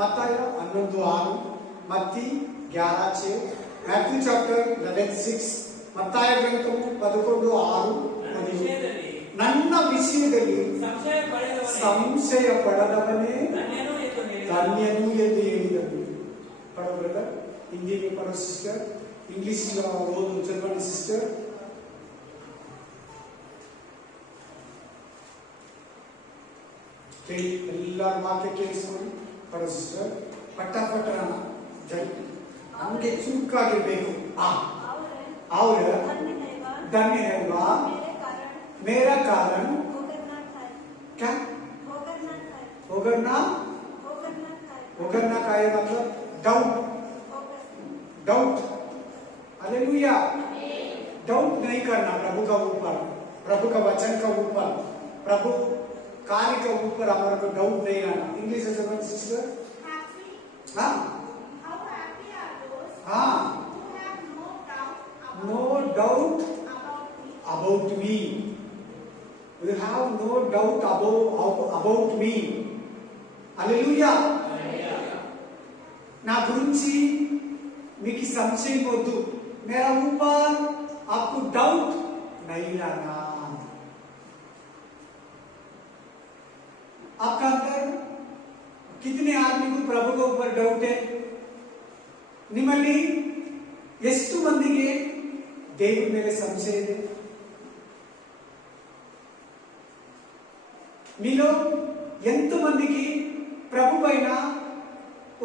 ಮತ್ತಾಯ 11:6, ಮತ್ತಿ 11:6, Matthew chapter 11:6, ಮತ್ತಾಯ ಗ್ರಂಥವು 11:6. ನನ್ನ ವಿಷಯದಲ್ಲಿ ಸಂಶಯ ಪಡದವನೇ ಧನ್ಯನು ಎಂದು ಹೇಳಿದನು. ಪಡೋ ಬ್ರದರ್, ಹಿಂದಿ ಪಡೋ ಸಿಸ್ಟರ್, ಇಂಗ್ಲಿಷ್ ಓದು ಜರ್ಮನಿ ಸಿಸ್ಟರ್. ಕೇಳಿ, ಎಲ್ಲರ ವಾಕ್ಯ ಕೇಳಿಸ್ಕೊಂಡು ಪಡೋ ಸಿಸ್ಟರ್. ಪಟ್ಟ ನಮಗೆ ಚುರುಕಾಗಿರ್ಬೇಕು. और धन्य है वह मेरा कारण क्या होगरना का मतलब डाउट. हालेलुया. डाउट नहीं करना प्रभु का ऊपर, प्रभु का वचन का ऊपर, प्रभु कार्य के ऊपर हमारे को डाउट नहीं आना. इंग्लिश में सिस्टर, हाँ हाँ, no doubt about me. You have no doubt about me. Hallelujah. నా గురించి మీకు సంశయం వద్దు. मेरा ऊपर आपको डाउट नहीं लाना. आपका अंदर कितने आदमी को प्रभु के ऊपर डाउट है? ನಿಮ್ಮಲ್ಲಿ ಎಷ್ಟು ಮಂದಿಗೆ ದೇವರ ಮೇಲೆ ಸಂಶಯ ಇದೆ? మీలో ఎంతమందికి ప్రభు పైన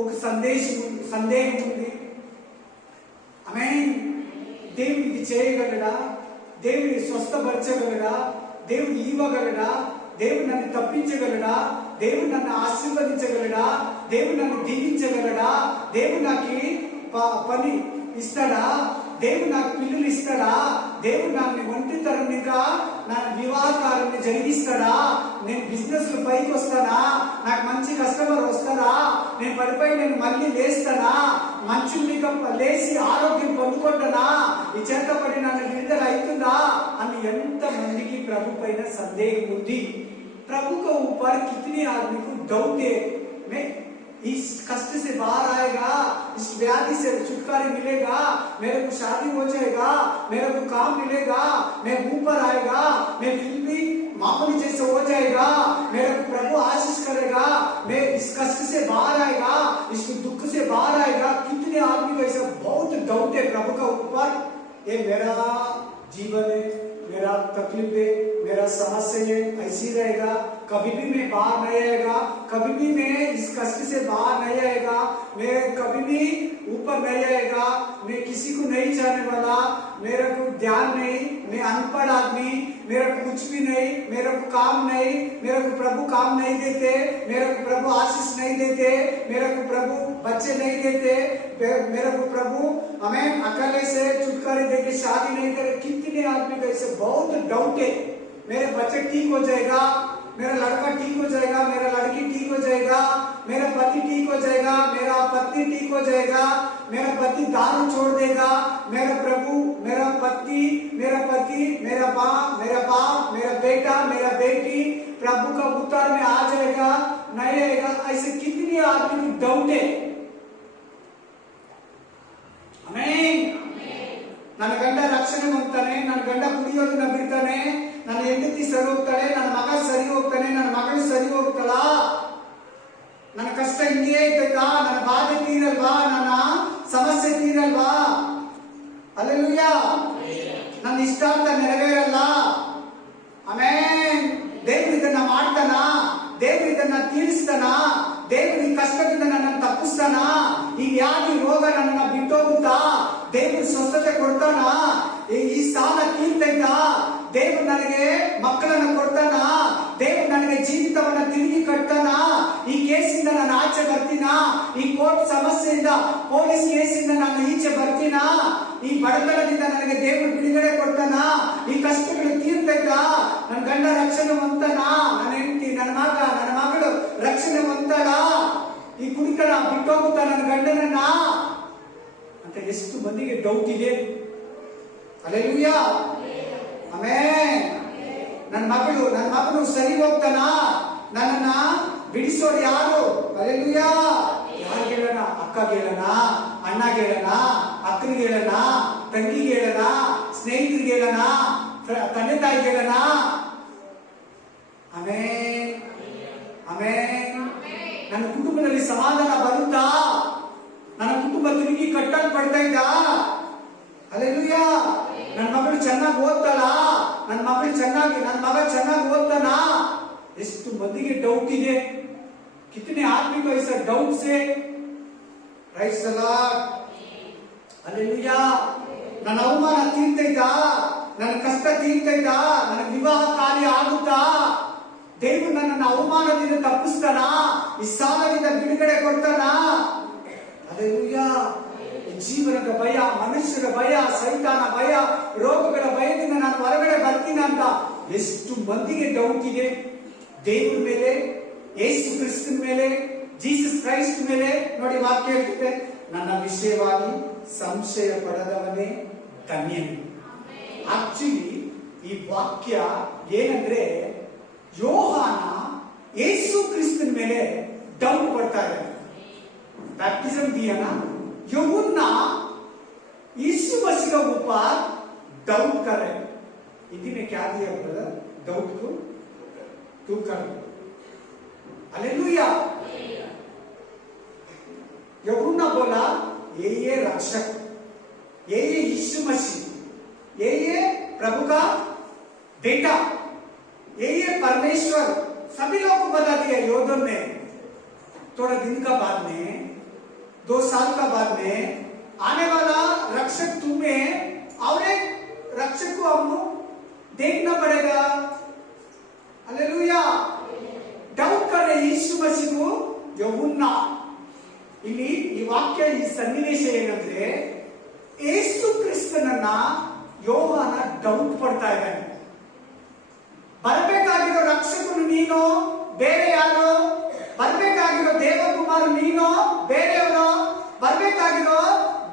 ఒక సందేహం ఉంది? ఆమేన్. దేవుడు ఇది చేయగలడా? దేవుడు స్వస్థపరచగలడా? దేవుడు ఇవ్వగలడా? దేవుడు నన్ను తప్పించగలడా? దేవుడు నన్ను ఆశీర్వదించగలడా? దేవుడు నన్ను దీవించగలడా? దేవుడు నాకు పని ఇస్తాడా? దేవుడు నాకు పిల్లలు ఇస్తాడా? దేవుడు నన్ను ఒంటితనంగా నా వివాహకారాన్ని జరిగిస్తాడా? నేను బిజినెస్ లో పైకి వస్తానా? నాకు మంచి కస్టమర్ వస్తారా? నేను పడిపోయి నేను మళ్ళీ లేస్తానా? మంచు మీద లేచి ఆరోగ్యం పొందుకుంటానా? ఈ చేత పడి నన్ను విడుదల అవుతుందా అని ఎంత మందికి ప్రభు పైన సందేహం ఉంది. प्रभु के ऊपर कितने आदमी को डाउट है? मैं इस कष्ट से बाहर आएगा, इस व्याधि से छुटकारा मिलेगा, मेरे को शादी हो जाएगा, मेरे को काम मिलेगा, मैं ऊपर आएगा, मैं फिर भी मामूली जैसे हो जाएगा, मेरे को प्रभु आशीष करेगा, मैं इस कष्ट से बाहर आएगा, इस दुख से बाहर आएगा. कितने आदमी को ऐसा बहुत डाउट है प्रभु के ऊपर. ये मेरा जीवन है, मेरा तकलीफ है, मेरा समस्या है, ऐसी रहेगा. कभी भी मैं बाहर नहीं आएगा, कभी भी मैं इस कष्ट से बाहर नहीं आएगा, मैं कभी भी ऊपर नहीं आएगा, मैं किसी को नहीं चाहने वाला, मेरा को ध्यान नहीं, मैं अनपढ़ आदमी, मेरा को कुछ भी नहीं, मेरा को काम नहीं, मेरा को प्रभु काम नहीं देते, मेरा को प्रभु आशीष नहीं देते, मेरा को प्रभु बच्चे नहीं देते, मेरा को प्रभु हमें अकेले से छुटकारे देके शादी नहीं करे. कितने आदमी का ऐसे बहुत डाउट है. मेरे बच्चे ठीक हो जाएगा, मेरा लड़का ठीक हो जाएगा, मेरा लड़की ठीक हो जाएगा, मेरा पति ठीक हो जाएगा, मेरा पत्नी ठीक हो जाएगा, मेरा पति दारू छोड़ देगा, मेरा प्रभु, मेरा पति, मेरा बाप, मेरा बेटा, मेरा बेटी प्रभु का उद्धार में आ जाएगा, नहीं आएगा. ऐसे कितने आदमी की डाउट है. ಆಮೆನ್. ನನ್ನ ಗಂಡ ರಕ್ಷಣೆ ಹೊಂದ್ತಾನೆ, ನನ್ನ ಗಂಡ ಕುಡಿಯೋದನ್ನ ಬಿಡ್ತಾನೆ, ನನ್ನ ಹೆಂಡತಿ ಸರಿ ಹೋಗ್ತಾಳೆ, ನನ್ನ ಮಗ ಸರಿ ಹೋಗ್ತಾನೆ, ನನ್ನ ಮಗಳು ಸರಿ ಹೋಗ್ತಾಳ, ನನ್ನ ಕಷ್ಟ ಹಿಂಗೆ ಇರ್ತೈತಾ, ನನ್ನ ಬಾಧೆ ತೀರಲ್ವಾ, ನನ್ನ ಸಮಸ್ಯೆ ತೀರಲ್ವಾ? ಹಲ್ಲೆಲೂಯಾ. ನನ್ನ ಇಷ್ಟಾರ್ಥ ನೆರವೇರಲ್ಲ. ಆಮೆನ್. ದೇವರು ಇದನ್ನ ಮಾಡ್ತಾನ, ದೇವರು ಇದನ್ನ ತೀರಿಸ್ತಾನ, ದೇವರು ಈ ಕಷ್ಟದಿಂದ ನನ್ನನ್ನು ತಪ್ಪಿಸ್ತಾನ, ಈ ವ್ಯಾಧಿ ರೋಗ ನನ್ನನ್ನು ಬಿಟ್ಟೋಗುತ್ತಾ, ದೇವರು ಸ್ವಸ್ಥತೆ ಕೊಡ್ತಾನ, ಈ ಸಾಲ ತೀರ್ತೈತಾ, ದೇವರು ನನಗೆ ಮಕ್ಕಳನ್ನ ಕೊಡ್ತಾನ, ದೇವರು ನನಗೆ ಜೀವಿತವನ್ನ ತಿರುಗಿ ಕಟ್ತಾನ, ಈ ಕೇಸಿಂದ ನಾನು ಆಚೆ ಬರ್ತೀನ, ಈ ಕೋರ್ಟ್ ಸಮಸ್ಯೆಯಿಂದ ಪೊಲೀಸ್ ಕೇಸಿಂದ ನಾನು ಈಚೆ ಬರ್ತೀನ, ಈ ಬಡತನದಿಂದ ನನಗೆ ದೇವರು ಬಿಡುಗಡೆ ಕೊಡ್ತಾನ, ಈ ಕಷ್ಟಗಳು ತೀರ್ತೈತಾ, ನನ್ನ ಗಂಡ ರಕ್ಷಣೆ ಹೊಂತಾನ, ನನ್ನ ಹೆಂಡತಿ, ನನ್ನ ಮಗ, ನನ್ನ ಮಗಳು ರಕ್ಷಣೆ ಹೊಂತಾಳ, ಈ ಕುಡಿತನ ಬಿಟ್ಟೋಗುತ್ತಾ ನನ್ನ ಗಂಡನನ್ನ ಅಂತ ಎಷ್ಟು ಮಂದಿಗೆ ಡೌಟ್ ಇದೆ. ಹಲ್ಲೆಲೂಯಾ. ಆಮೆನ್. ನನ್ನ ಮಗನು ಸರಿ ಹೋಗ್ತಾನ, ನನ್ನನ್ನ ಬಿಡಿಸೋರು ಯಾರು? ಹಲ್ಲೆಲೂಯಾ. ಅಕ್ಕಗೆ ಹೇಳೋಣ, ಅಣ್ಣಗೆ ಹೇಳೋಣ, ಅಕ್ಕನಿಗೆ ಹೇಳೋಣ, ತಂಗಿಗೆ ಹೇಳೋಣ, ಸ್ನೇಹಿತರಿಗೆ ಹೇಳೋಣ, ತಂದೆ ತಾಯಿಗೆ ಹೇಳೋಣ. Amen, amen. ನನ್ನ ಕುಟುಂಬದಲ್ಲಿ ಸಮಾಧಾನ ಬರುತ್ತಾ? ನನ್ನ ಕುಟುಂಬ ತಿರುಗಿ ಕಟ್ಟಲ್ಪಡ್ತಾ ಇದ್ದ? ಹಲ್ಲೆಲೂಯಾ. ನನ್ನ ಮಗಳು ಚೆನ್ನಾಗಿ ಓದ್ತಾಳ? ನನ್ನ ಮಗ ಚೆನ್ನಾಗಿ ಓದ್ತಾನ? ಎಷ್ಟು ಮಂದಿಗೆ ಡೌಟ್ ಇದೆ. ಕಿತನೆ ಆತ್ಮಿಕ ವಯಸ್ಸ doubt say praise the Lord. Hallelujah. ನನ್ನ ಅವಮಾನ ತೀರ್ತೈತಾ? ನನ್ನ ಕಷ್ಟ ತೀರ್ತೈತಾ? ನನ್ನ ವಿವಾಹ ಕಾರ್ಯ ಆಗುತ್ತಾ? ದೇವರು ನನ್ನನ್ನು ಅವಮಾನದಿಂದ ತಪ್ಪಿಸ್ತಾನ? ಈ ಸಾಲದಿಂದ ಬಿಡುಗಡೆ ಕೊಡ್ತಾನ? ಹಲ್ಲೆಲೂಯಾ. ಜೀವನದ ಭಯ, ಮನುಷ್ಯರ ಭಯ, ಸೈತಾನ ಭಯ, ರೋಗಗಳ ಭಯದಿಂದ ನಾನು ಹೊರಗಡೆ ಬರ್ತೀನಿ ಅಂತ ಎಷ್ಟು ಮಂದಿಗೆ ಡೌಟ್ ಇದೆ ದೇವರ ಮೇಲೆ, ಯೇಸು ಕ್ರಿಸ್ತನ ಮೇಲೆ, ಜೀಸಸ್ ಕ್ರೈಸ್ಟ್ ಮೇಲೆ. ನೋಡಿ ವಾಕ್ಯ ಹೇಳ್ತಿದೆ, ನನ್ನ ವಿಷಯವಾಗಿ ಸಂಶಯ ಪಡದವನೇ ಧನ್ಯನು. ಆಕ್ಚುಲಿ ಈ ವಾಕ್ಯ ಏನಂದ್ರೆ, ಯೋಹಾನ ಯೇಸು ಕ್ರಿಸ್ತನ ಮೇಲೆ ಡೌಟ್ ಪಡ್ತಾ ಇದ್ದಾರೆ. बैप्टिज्म दिया ना, यूहन्ना यीशु मसीह के ऊपर डाउट कर रहे हैं. हिंदी में क्या दिया ब्रदर? डाउट को तू कर. हालेलुया. यूहन्ना बोला ये रक्षक, ये यीशु मसीह, ये प्रभु का बेटा, ये परमेश्वर, सभी लोगों को बता दिया योधन ने. थोड़ा दिन का बाद में, 2 साल का बाद में आने वाला रक्षक तुम्हें और एक रक्षक को हमको देखना पड़ेगा. हालेलुया. डाउट कर रहे यीशु मसीह को यूहन्ना. ಇಲ್ಲಿ ಈ ವಾಕ್ಯ, ಈ ಸನ್ನಿವೇಶ ಏನಂದ್ರೆ, ಯೇಸು ಕ್ರಿಸ್ತನನ್ನ ಯೋಹಾನ ಡೌಟ್ ಪಡ್ತಾ ಇದ್ದಾನೆ. ಬರಬೇಕಾಗಿರೋ ರಕ್ಷಕನು ನೀನು, ಬೇರೆ ಯಾರು? ಬರಬೇಕಾಗಿರೋ ದೇವಕುಮಾರ ನೀನು, ಬೇರೆಯವನು? ಬರಬೇಕಾಗಿರೋ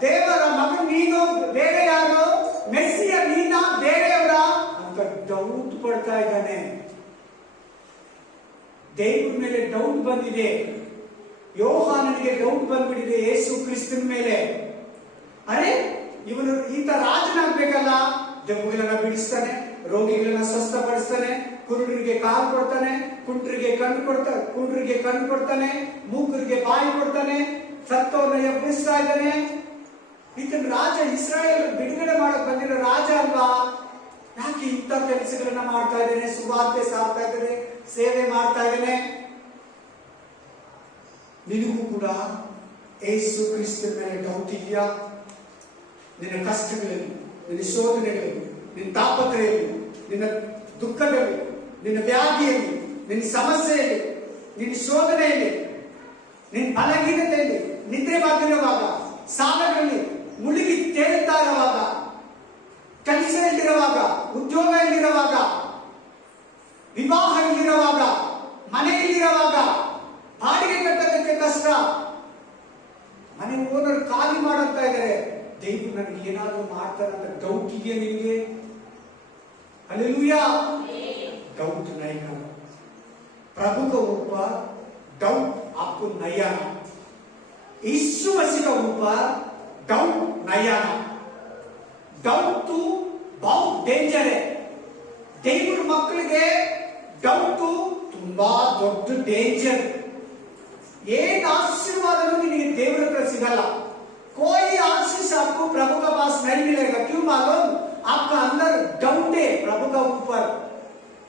ದೇವರ ಮಗನು ನೀನು, ಬೇರೆ ಯಾರು? ಮೆಸ್ಸಿಯ ನೀನ, ಬೇರೆಯವರ ಅಂತ ಡೌಟ್ ಪಡ್ತಾ ಇದ್ದಾನೆ. ದೇವರ ಮೇಲೆ ಡೌಟ್ ಬಂದಿದೆ. ಯೋಹಾನನಿಗೆ ಡೌಟ್ ಬಂದ್ಬಿಟ್ಟಿದೆ ಯೇಸು ಕ್ರಿಸ್ತನ ಮೇಲೆ. ಅರೆ, ಇವನು ಈತ ರಾಜನಾಗ್ಬೇಕಲ್ಲ, ದೆವ್ವಗಳನ್ನ ಬಿಡಿಸ್ತಾನೆ, ರೋಗಿಗಳನ್ನ ಸ್ವಸ್ಥಪಡಿಸ್ತಾನೆ, ಕುರುಡರಿಗೆ ಕಾಲು ಕೊಡ್ತಾನೆ, ಕುಂಟರಿಗೆ ಕಣ್ಣು ಕೊಡ್ತಾನೆ, ಮೂಕರಿಗೆ ಬಾಯಿ ಕೊಡ್ತಾನೆ, ಸತ್ತವನ್ನ ಎಬ್ಬಿಸ್ತಾ ಇದ್ದಾನೆ. ಈತನ ರಾಜ, ಇಸ್ರಾಯೇಲ್ ಬಿಡುಗಡೆ ಮಾಡಕ್ ಬಂದಿರೋ ರಾಜ ಅಲ್ವಾ? ಯಾಕೆ ಇಂಥ ಕೆಲಸಗಳನ್ನ ಮಾಡ್ತಾ ಇದ್ದಾನೆ? ಸುವಾರ್ತೆ ಸಾರ್ತಾ ಇದ್ದಾನೆ, ಸೇವೆ ಮಾಡ್ತಾ ಇದ್ದಾನೆ. ನಿನಗೂ ಕೂಡ ಯೇಸು ಕ್ರಿಸ್ತನ ಮೇಲೆ ಡೌಟ್ ಇದೆಯಾ? ನಿನ್ನ ಕಷ್ಟಗಳಲ್ಲಿ, ನಿನ್ನ ಶೋಧನೆಗಳಲ್ಲಿ, ನಿನ್ನ ತಾಪತ್ರೆಯಲ್ಲಿ, ನಿನ್ನ ದುಃಖದಲ್ಲಿ, ನಿನ್ನ ವ್ಯಾಧಿಯಲ್ಲಿ, ನಿನ್ನ ಸಮಸ್ಯೆಯಲ್ಲಿ, ನಿನ್ನ ಶೋಧನೆಯಲ್ಲಿ, ನಿನ್ನ ಬಲಹೀನತೆಯಲ್ಲಿ, ನಿದ್ರೆ ಬಾಗಿರುವಾಗ, ಸಾಲಗಳಲ್ಲಿ ಮುಳುಗಿ ತೇಳುತ್ತಾ ಇರುವಾಗ, ಕೆಲಸ ಇಲ್ಲಿರುವಾಗ, ಉದ್ಯೋಗ ಇಲ್ಲಿರುವಾಗ, ವಿವಾಹ ಇಲ್ಲಿರುವಾಗ, ಮನೆಯಲ್ಲಿರುವಾಗ, ಬಾಡಿಗೆ ಕಟ್ಟೋದಕ್ಕೆ ಕಷ್ಟ, ಮನೆ ಓನರ್ ಖಾಲಿ ಮಾಡುತ್ತಾ ಇದ್ದಾರೆ, ದೇವರು ನನಗೆ ಏನಾದರೂ ಮಾಡ್ತಾರಂತ ಡೌಟ್ ಇದೆಯಾ ನಿಮಗೆ? हालेलुया. डाउट नहीं करना. प्रभु के ऊपर डाउट आपको नहीं आना. यीशु मसीह के ऊपर डाउट नहीं आना. डाउट तो बहुत डेंजर है. ದೇವರ ಮಕ್ಕಳಿಗೆ ಡೌಟ್ ತುಂಬಾ ದೊಡ್ಡ ಡೇಂಜರ್. ಏನ್ ಆಶೀರ್ವಾದನೂ ನಿನಗೆ ದೇವರ ಹತ್ರ ಸಿಗಲ್ಲ. कोई आशीष आपको प्रभु का पास नहीं मिलेगा. क्यों मालूम? आपका अंदर डाउट है प्रभु का ऊपर.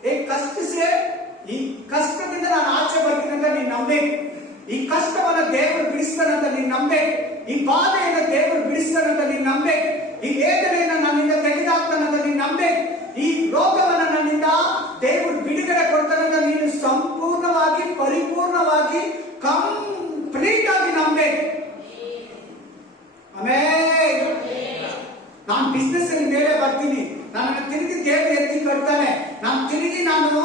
एक कष्ट से, ಈ ಕಷ್ಟದಿಂದ ನಾನು ಆಚೆ ಬರ್ತೀನಿ ಅಂತ ನೀನು ನಂಬಬೇಕು. ಈ ಕಷ್ಟವನ್ನ ದೇವರು ಬಿಡಿಸ್ತಾನಂತ ನೀನು ನಂಬಬೇಕು. ಈ ಬಾಧೆಯನ್ನು ದೇವರು ಬಿಡಿಸ್ತಾನಂತ ನೀನು ನಂಬಬೇಕು. ಈ ವೇದನೆಯನ್ನು ನನ್ನಿಂದ ತೆಗೆದಾಕ್ತಾನಂತ ನೀನು ನಂಬಬೇಕು. ಈ ರೋಗವನ್ನ ನನ್ನಿಂದ ದೇವರು ಬಿಡುಗಡೆ ಕೊಡ್ತಾನಂತ ನೀನು ಸಂಪೂರ್ಣವಾಗಿ, ಪರಿಪೂರ್ಣವಾಗಿ, ಕಂಪ್ಲೀಟ್ ಆಗಿ ನಂಬಬೇಕು. ಆಮೆನ್. ನಾನು ಬಿಸ್ನೆಸ್ ಅಲ್ಲಿ ಮೇಲೆ ಬರ್ತೀನಿ, ನನ್ನನ್ನು ತಿರುಗಿ ದೇವರು ಎತ್ತಿ ಕಟ್ತಾನೆ, ನಾನು ತಿರುಗಿ ನಾನು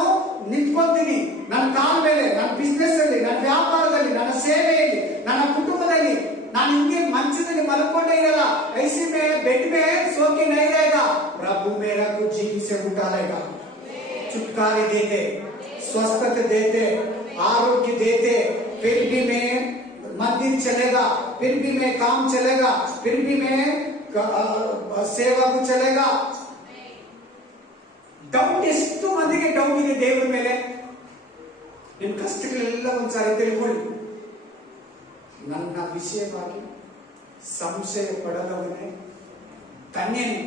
ನಿಂತ್ಕೊಳ್ತೀನಿ ನನ್ನ ಕಾಲ ಮೇಲೆ, ನನ್ನ ಬಿಸ್ನೆಸ್ ಅಲ್ಲಿ, ನನ್ನ ವ್ಯಾಪಾರದಲ್ಲಿ, ನನ್ನ ಸೇವೆಯಲ್ಲಿ, ನನ್ನ ಕುಟುಂಬದಲ್ಲಿ. ನಾನು ಹಿಂಗೆ ಮಂಚದಲ್ಲಿ ಮಲ್ಕೊಂಡೇ ಇರಲ್ಲ. ಐಸಿ ಮೇ ಬೆಡ್ ಮೇ ಸೋಕೆ नहीं रहेगा. प्रभु मेरा कुछ जीव से उठा लेगा. छुटकारे देते, स्वस्थता देते, आरोग्य देते, फिर भी मैं मंदिर चलेगा, फिर भी मैं काम चलेगा, फिर भी मैं सेवा को चलेगा. ಡೌಟ್ ಎಷ್ಟು ಮಂದಿಗೆ ಡೌಟ್ ಇದೆ ದೇವರ ಮೇಲೆ? ನಿಮ್ಮ ಕಷ್ಟಗಳೆಲ್ಲ ಒಂದ್ಸಾರಿ ತಿಳ್ಕೊಳ್ಳಿ. ನನ್ನ ವಿಷಯವಾಗಿ ಸಂಶಯ ಪಡದವನೇ ಧನ್ಯನೇ.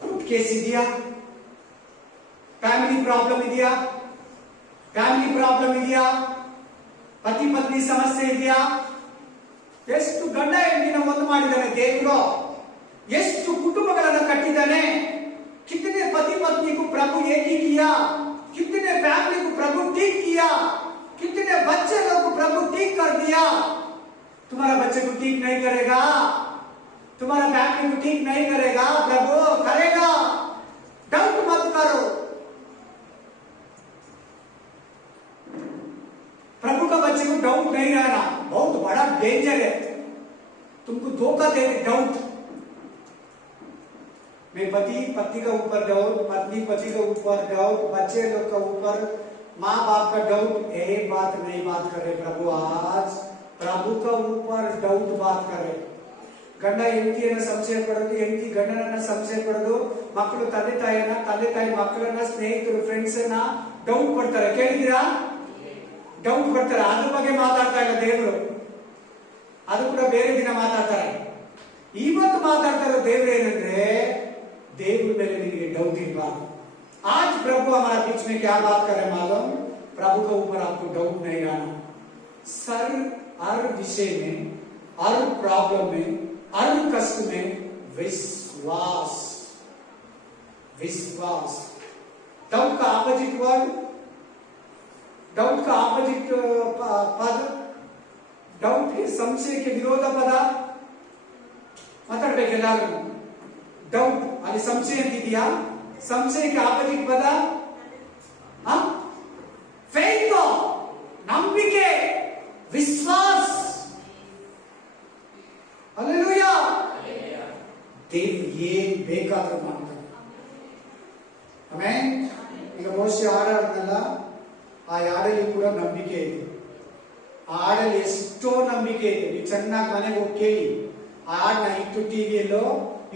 ಕೋರ್ಟ್ ಕೇಸ್ ಇದೆಯಾ? ಫ್ಯಾಮಿಲಿ ಪ್ರಾಬ್ಲಮ್ ಇದೆಯಾ? ಪತಿ ಪತ್ನಿ ಸಮಸ್ಯೆ ಇದೆಯಾ? ಎಷ್ಟು ಗಂಡ ಹೆಂಡತಿನ ಒಂದು ಮಾಡಿದ್ದಾನೆ ದೇವರು, ಎಷ್ಟು ಕುಟುಂಬಗಳನ್ನು ಕಟ್ಟಿದ್ದಾನೆ. कितने पति पत्नी को प्रभु एक ही किया, कितने फैमिली को प्रभु ठीक किया, कितने बच्चे लोग को प्रभु ठीक कर दिया. तुम्हारा बच्चे को ठीक नहीं करेगा, तुम्हारा फैमिली को ठीक नहीं करेगा, प्रभु करेगा. डाउट मत करो. प्रभु का बच्चे को डाउट नहीं रहना बहुत बड़ा डेंजर है. तुमको धोखा दे डाउट. मैं पति पत्नी का ऊपर डाउट, पत्नी पति के ऊपर डाउट, बच्चे लोग का ऊपर माँ बाप का डाउट. ये बात नहीं बात कर रहे प्रभु. आज प्रभु का ऊपर डाउट बात कर रहे. ಗಂಡ ಹೆಂಡತಿಯನ್ನ ಸಂಶಯ ಪಡೋದು, ಹೆಂಡತಿ ಗಂಡನನ್ನ ಸಂಶಯ ಪಡೋದು, ಮಕ್ಕಳು ತಂದೆ ತಾಯಿ ಮಕ್ಕಳನ್ನ, ಸ್ನೇಹಿತರು ಫ್ರೆಂಡ್ಸ್ ಅನ್ನ ಡೌಟ್ ಪಡ್ತಾರೆ. ಕೇಳಿದ್ದೀರಾ? ಡೌಟ್ ಪಡ್ತಾರೆ. ಅದ್ರ ಬಗ್ಗೆ ಮಾತಾಡ್ತಾ ಇಲ್ಲ ದೇವರು. ಅದು ಕೂಡ ಬೇರೆ ದಿನ ಮಾತಾಡ್ತಾರೆ. ಇವತ್ತು ಮಾತಾಡ್ತಾ ಇರೋ ದೇವರು ಏನಂದ್ರೆ, देव मेरे लिए डाउट इरबाद. आज प्रभु हमारा बीच में क्या बात कर रहे मालूम? प्रभु के ऊपर आपको डाउट नहीं रहना. हर विषय में, हर प्रॉब्लम में, हर कष्ट में विश्वास. डाउट का ऑपोजिट वर्ड, डाउट का ऑपोजिट पद, डाउट के संशय के विरोध पद ಮಾತಾಡ್ಬೇಕೆಲ್ಲರೂ. ಡೌಟ್ ಅಲ್ಲಿ ಸಂಶಯ ಅಂತಿದೆಯಾ? ಸಂಶಯಕ್ಕೆ ಆಪೋಸಿಟ್ ಪದ ಫೇತ್, ನಂಬಿಕೆ, ವಿಶ್ವಾಸ. ಹಲ್ಲೆಲೂಯಾ. ದೇವರು ಏನ್ ಬೇಕಾದ್ರೂ ಮಾಡ್ತಾರೆ. ಆಮೆನ್. ಈಗ ಮೋಶೆ ಹಾಡಾಡ್ನಲ್ಲ, ಆ ಹಾಡಲ್ಲಿ ಕೂಡ ನಂಬಿಕೆ ಇದೆ. ಆ ಹಾಡಲ್ಲಿ ಎಷ್ಟೋ ನಂಬಿಕೆ ಇದೆ. ನೀವು ಚೆನ್ನಾಗಿ ಮನೆಗೆ ಹೋಗಿ ಕೇಳಿ. ಆ ಹಾಡನ್ನ ಇಟ್ಟು ಟಿವಿಯಲ್ಲೋ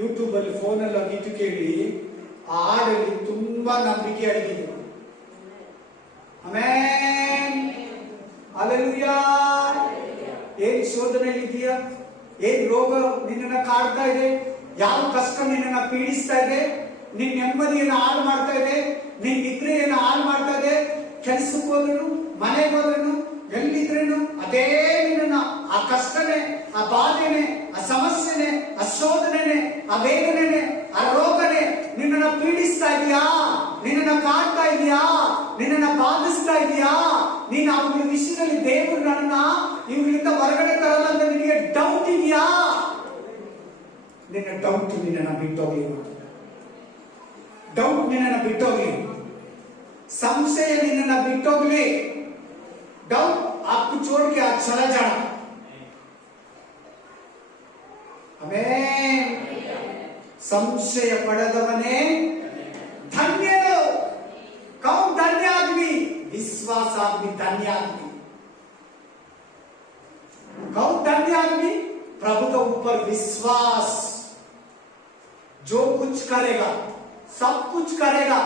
ಯೂಟ್ಯೂಬ್ ಅಲ್ಲಿ ಫೋನ್ ಅಲ್ಲಿ ಇಟ್ಟು ಕೇಳಿ. ಆ ಹಾಡಲ್ಲಿ ತುಂಬಾ ನಂಬಿಕೆ ಅಡಗಿದೆ. ಆಮೆನ್. ಹಲ್ಲೆಲೂಯಾ. ಏನ್ ಶೋಧನೆ ಇದೆಯಾ? ಏನ್ ರೋಗ ನಿನ್ನನ್ನ ಕಾಡ್ತಾ ಇದೆ? ಯಾವ ಕಷ್ಟ ನಿನ್ನನ್ನ ಪೀಡಿಸ್ತಾ ಇದೆ? ನಿನ್ ನೆಮ್ಮದಿಯನ್ನು ಹಾಳು ಮಾಡ್ತಾ ಇದೆ, ನಿನ್ ನಿದ್ರೆಯನ್ನು ಹಾಳು ಮಾಡ್ತಾ ಇದೆ. ಕೆಲಸಕ್ಕೆ ಹೋದ್ರು, ಮನೆಗೆ ಹೋದ್ರು, ಎಲ್ಲಿದ್ರೇನು ಅದೇ ನಿನ್ನ ಆ ಕಷ್ಟನೇ, ಆ ಬಾಧೆನೆ, ಆ ಸಮಸ್ಯೆನೆ, ಆ ಶೋಧನೆನೆ, ಆ ವೇದನೆನೆ, ಆ ರೋಗನೆ ನಿನ್ನನ್ನ ಪೀಡಿಸ್ತಾ ಇದೆಯಾ? ನಿನ್ನನ್ನ ಕಾಡ್ತಾ ಇದೆಯಾ? ನಿನ್ನನ್ನ ಬಾಧಿಸ್ತಾ ಇದೆಯಾ? ನೀನು ಅವುಗಳ ವಿಷಯದಲ್ಲಿ ದೇವರು ನನ್ನ ಇವುಗಳಿಂದ ಹೊರಗಡೆ ತರಲ್ಲ ಅಂತ ನಿನಗೆ ಡೌಟ್ ಇದೆಯಾ? ನಿನ್ನ ಡೌಟ್ ನಿನ್ನನ್ನ ಬಿಟ್ಟೋಗ್ಲಿ. ಡೌಟ್ ನಿನ್ನನ್ನ ಬಿಟ್ಟೋಗ್ಲಿ. ಸಂಶಯ ನಿನ್ನನ್ನ ಬಿಟ್ಟೋಗ್ಲಿ. डाउट आपको छोड़ के आज चला जाना. हमें संशय पड़दवने धन्य. कौन धन्य आदमी? विश्वास आदमी धन्य आदमी. कौन धन्य आदमी? प्रभु के ऊपर विश्वास. जो कुछ करेगा, सब कुछ करेगा,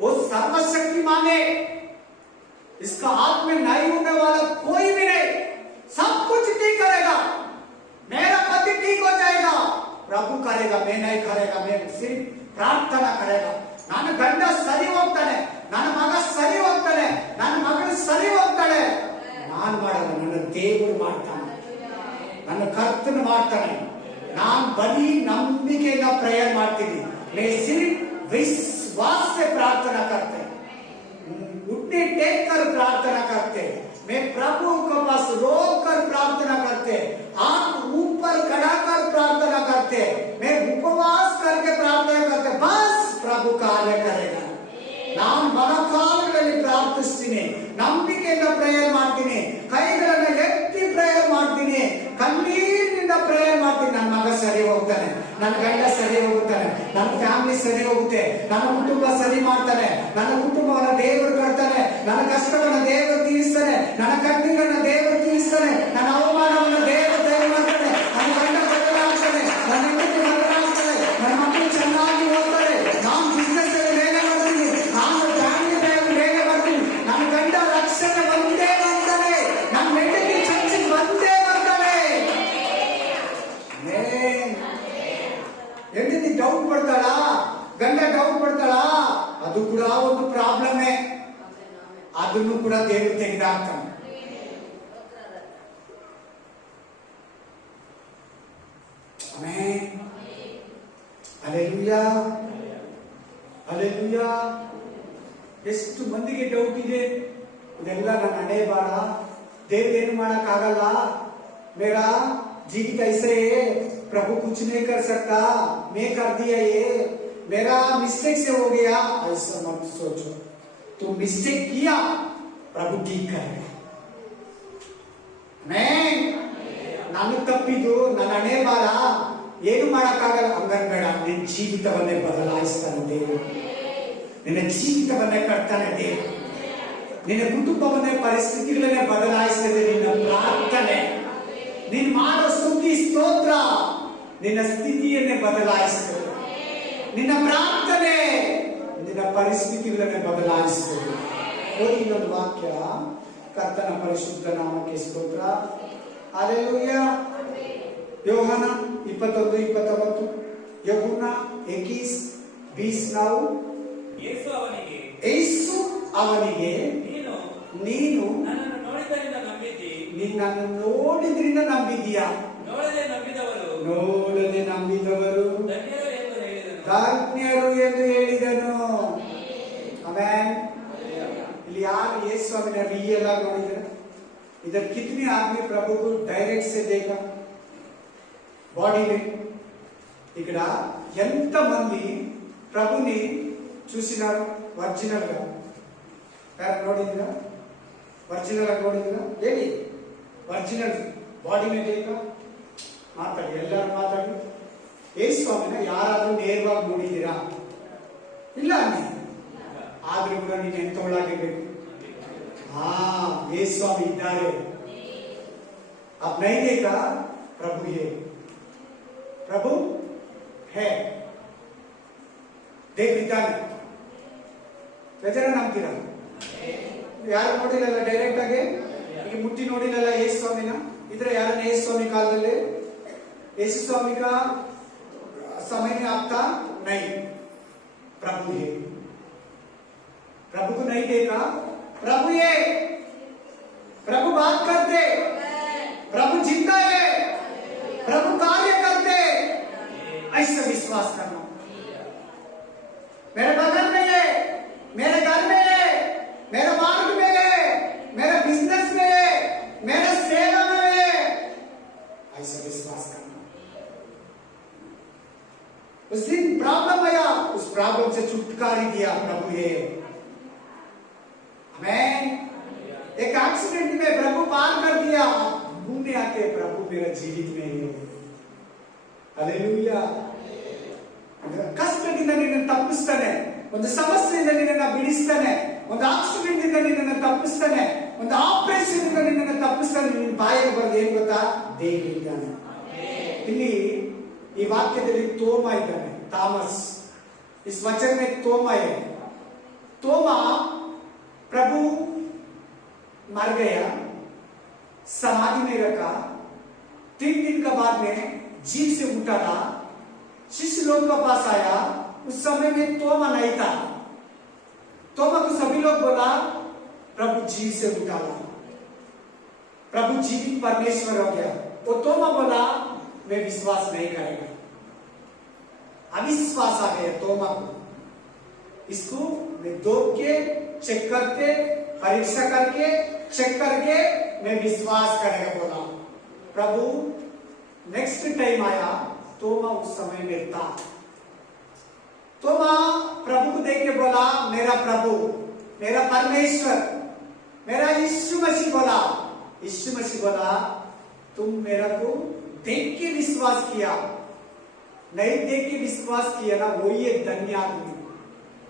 वो सर्वशक्तिमान है. इसका हाथ में नहीं होने वाला कोई भी नहीं. सब कुछ ठीक करेगा. मेरा पति ठीक हो जाएगा, प्रभु करेगा. मैं नहीं करेगा, मैं सिर्फ प्रार्थना करेगा. ನನ್ನ ಗಂಡ ಸರಿ ಹೋಗ್ತಾನೆ, ನನ್ನ ಮಗ ಸರಿ ಹೋಗ್ತಾನೆ, ನನ್ನ ಮಗಳು ಸರಿ ಹೋಗ್ತಾಳೆ. ನಾನು ಮಾಡಲ್ಲ, ನನ್ನ ದೇವರು ಮಾಡ್ತಾನೆ, ನನ್ನ ಕರ್ತನು ಮಾಡ್ತಾನೆ. ನಾನು ಬರೀ ನಂಬಿಕೆಯಿಂದ ಪ್ರೇಯರ್ ಮಾಡ್ತೀನಿ. मैं सिर्फ विश्वास से प्रार्थना करते, घुटने टेक कर प्रार्थना करते. मैं प्रभु के पास रोक कर प्रार्थना करते, हाथ ऊपर खड़ा कर प्रार्थना करते, मैं उपवास करके प्रार्थना करते. बस प्रभु कार्य करेगा. ನಾನು ಮೊಣಕಾಲುಗಳಲ್ಲಿ ಪ್ರಾರ್ಥಿಸ್ತೀನಿ, ನಂಬಿಕೆಯಿಂದ ಪ್ರೇಯರ್ ಮಾಡ್ತೀನಿ, ಕೈಗಳನ್ನು ಎತ್ತಿ ಪ್ರೇಯರ್ ಮಾಡ್ತೀನಿ, ಕಣ್ಣೀರಿನಿಂದ ಪ್ರೇಯರ್ ಮಾಡ್ತೀನಿ. ನನ್ನ ಮಗ ಸರಿ ಹೋಗ್ತಾನೆ, ನನ್ನ ಗಂಡ ಸರಿ ಹೋಗ್ತಾನೆ, ನನ್ನ ಫ್ಯಾಮಿಲಿ ಸರಿ ಹೋಗುತ್ತೆ, ನನ್ನ ಕುಟುಂಬ ಸರಿ ಮಾಡ್ತಾನೆ, ನನ್ನ ಕುಟುಂಬವನ್ನ ದೇವರು ಕಟ್ತಾನೆ, ನನ್ನ ಕಷ್ಟವನ್ನು ದೇವರು ತೀರಿಸ್ತಾನೆ, ನನ್ನ ಕಣ್ಣೀರನ್ನು ದೇವರು ತೀರಿಸ್ತಾನೆ, ನನ್ನ ಅವಮಾನವನ್ನು ದೇವರು ದಯ ಮಾಡ್ತಾನೆ, ನನ್ನ ಗಂಡ ಬದಲಾಗ್ತಾನೆ, ನನ್ನ ಹೆಂಡತಿ ಬದಲಾಗ್ತಾನೆ, ನನ್ನ ಮಕ್ಕಳು ಚೆನ್ನಾಗಿ ಹೋಗ್ತಾರೆ, ನಾನು ಬಿಸ್ನೆಸ್ ಅಲ್ಲಿ ಬೇಗ ಬರ್ತೀನಿ, ನಾನು ಫ್ಯಾಮಿಲಿ ಬೇಗ ಬರ್ತೀನಿ, ನನ್ನ ಗಂಡ ರಕ್ಷಣೆ ಬಂದೇ ಬರ್ತಾನೆ, ನನ್ನ ಹೆಂಡತಿ ಚರ್ಚಿಗೆ ಬಂದೇ ಬರ್ತಾನೆ. ಹೆಂಡತಿ ಡೌಟ್ ಪಡ್ತಾಳಾ, ಗಂಡ ಡೌಟ್ ಪಡ್ತಾಳಾ, ಅದು ಕೂಡ ಒಂದು ಪ್ರಾಬ್ಲಮೇ. ಅದನ್ನು ಕೂಡ ದೇವರು ತೆಗೆದಾಕ್ತಾನೆ. ಆಮೆನ್. Hallelujah, hallelujah. ಎಷ್ಟು ಮಂದಿಗೆ ಡೌಟ್ ಇದೆ, ಇದೆಲ್ಲ ನನ್ನ ಹಣೆ ಬಾರ, ದೇವ್ರೇನು ಮಾಡಕ್ ಆಗಲ್ಲ, मेरा जीवित ऐसे है, प्रभु कुछ नहीं कर सकता, मैं कर दिया ये, मेरा मिस्टेक से हो गया. ऐसा मत सोचो, तुम मिस्टेक किया, प्रभु ठीक करेगा. ನಾನು ತಪ್ಪಿದ್ದು, ನನ್ನ ಹಣೆ ಬಾರ, ಏನು ಮಾಡಕ್ಕಾಗಲ್ಲ ಹಂಗನ್ಬೇಡ. ನಿನ್ನ ಜೀವಿತವನ್ನೇ ಬದಲಾಯಿಸ್ತಾನೆ ದೇವರು, ನಿನ್ನ ಜೀವಿತವನ್ನೇ ಕಟ್ತಾನೆ ದೇವರು, ನಿನ್ನ ಕುಟುಂಬವನ್ನೇ ಪರಿಸ್ಥಿತಿಗಳನ್ನೇ ಬದಲಾಯಿಸ್ತದೆ. ನಿನ್ನ ಪ್ರಾರ್ಥನೆ, ನೀನು ಮಾಡೋ ಸ್ತುತಿ ಸ್ತೋತ್ರ ನಿನ್ನ ಸ್ಥಿತಿಯನ್ನೇ ಬದಲಾಯಿಸ್ತದೆ. ನಿನ್ನ ಪ್ರಾರ್ಥನೆ ನಿನ್ನ ಪರಿಸ್ಥಿತಿಗಳನ್ನೇ ಬದಲಾಯಿಸ್ತದೆ. ನೋಡಿ ಇನ್ನೊಂದು ವಾಕ್ಯ, ಕರ್ತನ ಪರಿಶುದ್ಧ ನಾಮಕ್ಕೆ ಸ್ತೋತ್ರ. ಹಲ್ಲೆಲೂಯಾ. ಯೋಹಾನ 21:29, ಯೂಹನ್ನ 21:20. ಯೇಸು ಅವನಿಗೆ ನೀನು ನನ್ನನ್ನು ನೋಡಿದ್ರಿಂದ ನಂಬಿದ್ದೀಯಾ, ನೋಡದೆ ನಂಬಿದವರು ಧನ್ಯರು ಎಂದು ಹೇಳಿದನು. ಆಮೆನ್. ಇಲ್ಲಿ ಯಾರು ಯೇಸು ಸ್ವಾಮಿನ ರಿಯಲ್ ಆಗಿ ನೋಡಿದ್ರೆ, इधर कितने आदमी प्रभु को डायरेक्ट से देखा బాడీ में, ఇక్కడ ఎంత మంది ప్రభుని చూసినారు ఒరిజినల్ గా? ಯಾರು ನೋಡಿದ್ರ? ಒರಿಜಿನಲ್ ಆಗಿ ನೋಡಿದ್ರ? ಹೇಳಿ, ಒರಿಜಿನಲ್ ಬಾಡಿ ಮೇಲೆ ದೇಖ. ಮಾತಾಡಿ, ಎಲ್ಲರೂ ಮಾತಾಡಿ. ಯೇಸು ಸ್ವಾಮಿನ ಯಾರಾದ್ರೂ ನೇರವಾಗಿ ನೋಡಿದ್ದೀರಾ? ಇಲ್ಲ ಅನ್ನಿ. ಆದ್ರೂ ಕೂಡ ನೀನು ಎಂತವಳಾಗಿರ್ಬೇಕು. ಯೇಸು ಸ್ವಾಮಿ ಇದ್ದಾರೆ. अब नहीं देखा, प्रभु है, प्रभु है, ದೇವರಿದ್ದಾನೆ. ಬೇಜಾರ ನಂಬ್ತೀರಾ? ಯಾರು ನೋಡಿಲ್ಲಲ್ಲ ಡೈರೆಕ್ಟ್ ಆಗಿ, ಈಗ ಮುಟ್ಟಿ ನೋಡಿಲ್ಲಲ್ಲ ಯೇಸು ಸ್ವಾಮಿನ. ಇದ್ರೆ ಯಾರನ್ನ ಯೇಸು ಸ್ವಾಮಿ ಕಾಲದಲ್ಲಿ, ಯೇಸು ಸ್ವಾಮಿ का समय में आपका नहीं, प्रभु है. प्रभु को नहीं देखा, प्रभु ये, प्रभु बात करते, प्रभु जिंदा है, प्रभु कार्य करते, ऐसा विश्वास करना. मेरे बगल में है, मेरे घर में है, मेरे मार्ग में है, मेरे बिजनेस में है, मेरे सेवा में है, ऐसा विश्वास करना. उस दिन प्रॉब्लम आया, उस प्रॉब्लम से छुटकारा दिया प्रभु है. आमेन. एक एक्सीडेंट में प्रभु पार कर दिया, घूमने आके प्रभु मेरा जीवित में है. हालेलुया. ಕಷ್ಟದಿಂದ ನಿನ್ನನ್ನು ತಪ್ಪಿಸ್ತಾನೆ, ಒಂದು ಸಮಸ್ಯೆಯಿಂದ ನಿನ್ನನ್ನು ಬಿಡಿಸ್ತಾನೆ, ಒಂದು ಆಕ್ಸಿಡೆಂಟ್ ಇಂದ ನಿನ್ನನ್ನು ತಪ್ಪಿಸ್ತಾನೆ, ಒಂದು ಆಪರೇಷನ್ ಇಂದ ನಿನ್ನನ್ನು ತಪ್ಪಿಸ್ತಾನೆ. ನಿನ್ನ ಬಾಯಿಗೆ ಬರೋದು ಏನ್ ಗೊತ್ತಾ? ದೇವರಿದ್ದಾನೆ. ಇಲ್ಲಿ ಈ ವಾಕ್ಯದಲ್ಲಿ ತೋಮ ಇದ್ದಾನೆ, ಥಾಮಸ್. इस वचन में तोमा है. तोमा प्रभु मर गया, समाधि में रखा, 3 दिन के बाद में जीव से उठा था, शिष्य लोग के पास आया. उस समय में तोमा नहीं था. तोमा को सभी लोग बोला प्रभु जीव से उठा, प्रभु जीवित परमेश्वर हो गया. वो तोमा बोला मैं विश्वास नहीं करेगा. अविश्वास आ गया तोमा को. इसको मैं दो के चेक करके, परीक्षा करके, चेक करके मैं विश्वास करेगा बोला. प्रभु नेक्स्ट टाइम आया, तोमा उस समय में था. तोमा प्रभु को देख के बोला मेरा प्रभु, मेरा परमेश्वर, मेरा यीशु मसीह बोला. यीशु मसीह बोला तुम मेरा को देख के विश्वास किया, नहीं देख के विश्वास किया ना, वही ಧನ್ಯ ಆದನು.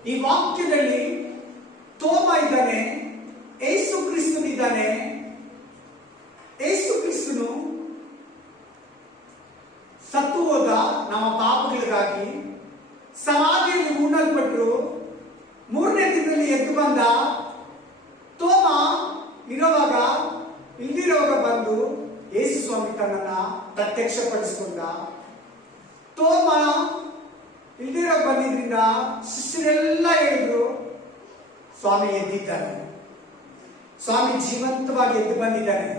ಈ ವಾಕ್ಯದಲ್ಲಿ ತೋಮ ಇದ್ದಾನೆ, ಏಸು ಕ್ರಿಸ್ತನಿದ್ದಾನೆ. ಏಸು ಕ್ರಿಸ್ತನು ಸತ್ತು ಹೋದ ನಮ್ಮ ಪಾಪಗಳಿಗಾಗಿ, ಸಮಾಧಿಯಲ್ಲಿ ಹೂಣಲ್ಪಟ್ಟರು, 3ನೇ ದಿನದಲ್ಲಿ ಎದ್ದು ಬಂದ. ತೋಮ ಇರುವಾಗ ಇಲ್ದಿರುವಾಗ ಬಂದು ಯೇಸು ಸ್ವಾಮಿ ತನ್ನನ್ನ ಪ್ರತ್ಯಕ್ಷಪಡಿಸಿಕೊಂಡ. ತೋಮ ಇಲ್ದಿರೋ ಬಂದಿದ್ರಿಂದ ಶಿಷ್ಯರೆಲ್ಲ ಹೇಳಿದ್ರು, ಸ್ವಾಮಿ ಎದ್ದಿದ್ದಾನೆ, ಸ್ವಾಮಿ ಜೀವಂತವಾಗಿ ಎದ್ದು ಬಂದಿದ್ದಾನೆ,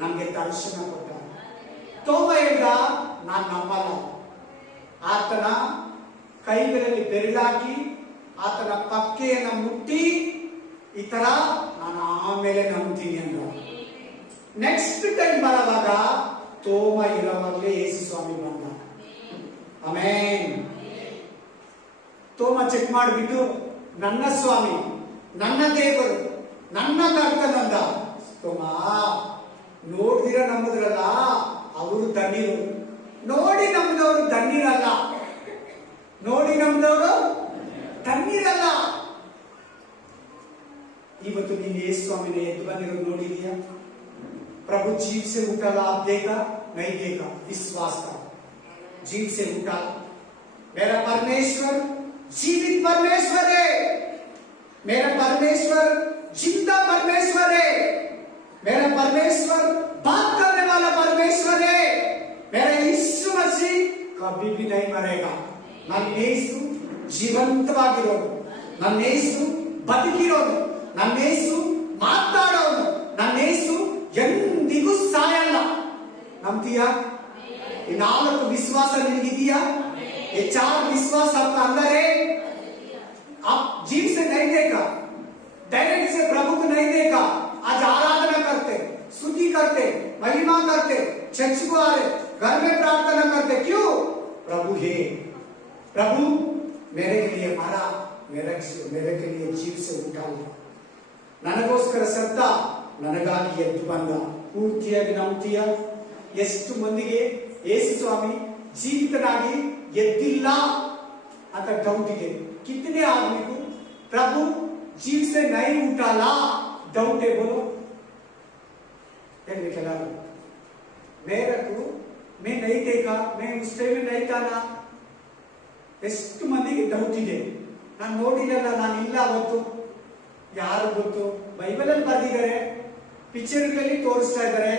ನಮ್ಗೆ ದರ್ಶನ ಕೊಟ್ಟ. ತೋಮ ಹೇಳ್ದ, ನಾನು ನಂಬಲ್ಲ. ಆತನ ಕೈಗಳಲ್ಲಿ ಬೆರಳಾಕಿ ಆತನ ಪಕ್ಕೆಯನ್ನು ಮುಟ್ಟಿ ಈ ತರ ನಾನು ಆಮೇಲೆ ನಂಬ್ತೀನಿ ಅಂದ. ನೆಕ್ಸ್ಟ್ ಟೈಮ್ ಬರುವಾಗ ತೋಮ ಇರುವಾಗಲೇ ಯೇಸು ಸ್ವಾಮಿ ಬಂದ. ಆಮೇನ್. ತೋಮ ಚೆಕ್ ಮಾಡಿಬಿಟ್ಟು, ನನ್ನ ಸ್ವಾಮಿ, ನನ್ನ ದೇವರು, ನನ್ನ ಕರ್ತನಂದ. ತೋಮ ನೋಡಿದಿರ ನಂಬುದ್ರಲ್ಲ, ಅವರು ಧನ್ಯರು. ನೋಡಿ ನಂಬಿದವರು ಧನ್ಯರಲ್ಲ. ನೋಡಿ ನಂಬಿದವರು ಧನ್ಯರಲ್ಲ. ಇವತ್ತು ನೀನು ಯೇಸು ಸ್ವಾಮಿನ ಎದ್ದು ಬಂದಿರೋದು ನೋಡಿದೀಯಾ? प्रभु जीव से उठा लाभ देगा नहीं देगा, विश्वास करो। जीव से उठा, मेरा परमेश्वर जीवित परमेश्वर है, मेरा परमेश्वर जिंदा परमेश्वर है, मेरा परमेश्वर बात करने वाला परमेश्वर है, मेरा यीशु मसीह कभी भी नहीं मरेगा। ನನ್ನ ಯೇಸು ಜೀವಂತವಾಗಿರೋನು, ನನ್ನ ಯೇಸು ಬದುಕಿರೋನು, ನನ್ನ ಯೇಸು ಮಾತಾಡೋನು, ನನ್ನ ಯೇಸು ಎಂದಿಗೂ ಸಾಯಲ್ಲ. ನಂಬ್ತೀಯಾ? ಈ 4 ವಿಶ್ವಾಸ ನಿನಗಿದೆಯಾ? ये 4 विश्वास आपका अंदर है? आप जीव से नहीं देखा, डायरेक्ट से प्रभु को नहीं देखा, आज आराधना करते, स्तुति करते, महिमा करते, चर्च को आ रहे, घर में प्रार्थना करते, क्यों? प्रभु है, प्रभु मेरे के लिए मरा, मेरे के लिए जीव से उठा, ನನಗೋಸ್ಕರ ಸತ್ತ, ನನಗಾಗಿ ಎದ್ದು ಬಂದ. ಪೂರ್ತಿಯಾಗಿ ನಂಬ್ತೀಯ? ಎಷ್ಟು ಮಂದಿಗೆ ಯೇಸು ಸ್ವಾಮಿ ಜೀವಿತನಾಗಿ ಎದ್ದಿಲ್ಲ ಅಂತ ಡೌಟ್ ಇದೆ? कितने आदमी को प्रभु जीव से नहीं उठा ला डाउट है? बोलो मेरे को मैं नहीं देखा, मैं उस टाइम में नहीं था ना. ಎಷ್ಟು ಮಂದಿಗೆ ಡೌಟ್ ಇದೆ? ನಾನು ನೋಡಿಲ್ಲ, ನಾನು ಇಲ್ಲ. ಅವತ್ತು ಯಾರು ಗೊತ್ತು? ಬೈಬಲ್ ಅಲ್ಲಿ ಬರ್ದಿದ್ದಾರೆ, ಪಿಕ್ಚರ್ಗಳಲ್ಲಿ ತೋರಿಸ್ತಾ ಇದ್ದಾರೆ,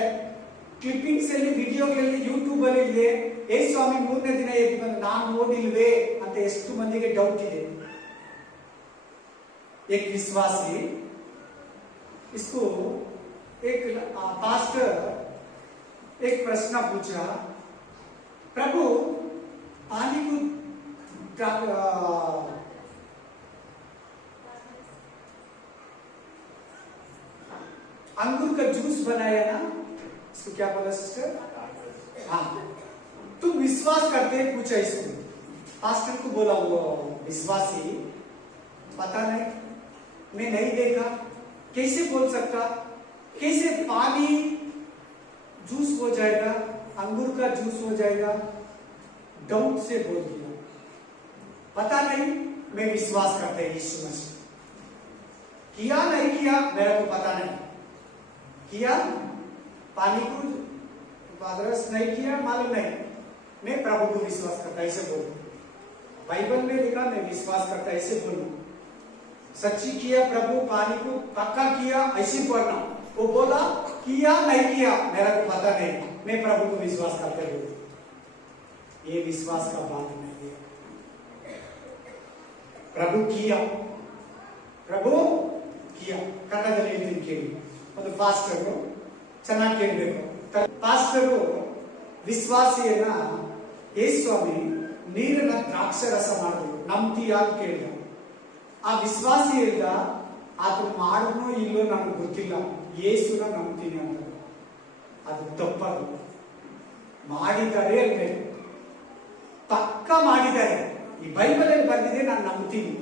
ಕ್ಲಿಪ್ಪಿಂಗ್ಸ್ ಅಲ್ಲಿ, ವಿಡಿಯೋಗಳಲ್ಲಿ, ಯೂಟ್ಯೂಬ್ ಅಲ್ಲಿ ಇದೆ. ಯೇಸು ಸ್ವಾಮಿ 3ನೇ ದಿನ ಎದ್ದು ಬಂದು ನಾನು ನೋಡಿಲ್ವೇ ಅಂತ ಎಷ್ಟು ಮಂದಿಗೆ ಡೌಟ್ ಇದೆ. एक विश्वासी इसको एक पास्टर एक प्रश्न पूछा, प्रभु पानी को अंगूर का जूस बनाया ना, इसको क्या बोला सिस्टर? हाँ, तुम विश्वास करते? पूछा इसको, पास्टर को बोला वो विश्वासी, पता नहीं, मैं नहीं देखा, कैसे बोल सकता? कैसे पानी जूस हो जाएगा, अंगूर का जूस हो जाएगा? डाउट से बोल दिया, पता नहीं, मैं विश्वास करते यीशु मसीह। किया नहीं किया मेरे को पता नहीं, किया पानी को रस नहीं किया मालूम नहीं, मैं प्रभु को विश्वास करता ऐसे बोल। बाइबल में लिखा मैं विश्वास करता ऐसे बोलूं, सच्ची किया प्रभु, पानी को पक्का किया ऐसे पढ़ना। वो बोला किया नहीं किया मेरा को पता नहीं, मैं प्रभु को विश्वास करते हूँ। ये विश्वास का बात नहीं है। प्रभु किया, प्रभु किया ಕನ್ನಡದಲ್ಲಿ ಹೇಳ್ತೀನಿ ಕೇಳಿ. ಒಂದು ಪಾಸ್ಟರು ಚೆನ್ನಾಗಿ ಕೇಳಬೇಕು. ಪಾಸ್ಟರು ವಿಶ್ವಾಸಿಯನ್ನ ಯೇಸು ಸ್ವಾಮಿ ನೀರನ್ನ ದ್ರಾಕ್ಷರಸ ಮಾಡಿದ್ರು, ನಂಬ್ತೀಯಾ ಅಂತ ಕೇಳಿದ. ಆ ವಿಶ್ವಾಸಿ ಹೇಳ್ದ, ಆತನು ಮಾಡಿದ್ನೋ ಇಲ್ಲೋ ನನಗೆ ಗೊತ್ತಿಲ್ಲ, ಯೇಸುನ ನಂಬ್ತೀನಿ ಅಂತ. ಅದು ತಪ್ಪದು. ಮಾಡಿದ್ದಾರೆ ಅಂದ್ರೆ ಪಕ್ಕ ಮಾಡಿದ್ದಾರೆ, ಈ ಬೈಬಲ್ ಅಲ್ಲಿ ಬಂದಿದೆ, ನಾನು ನಂಬ್ತೀನಿ.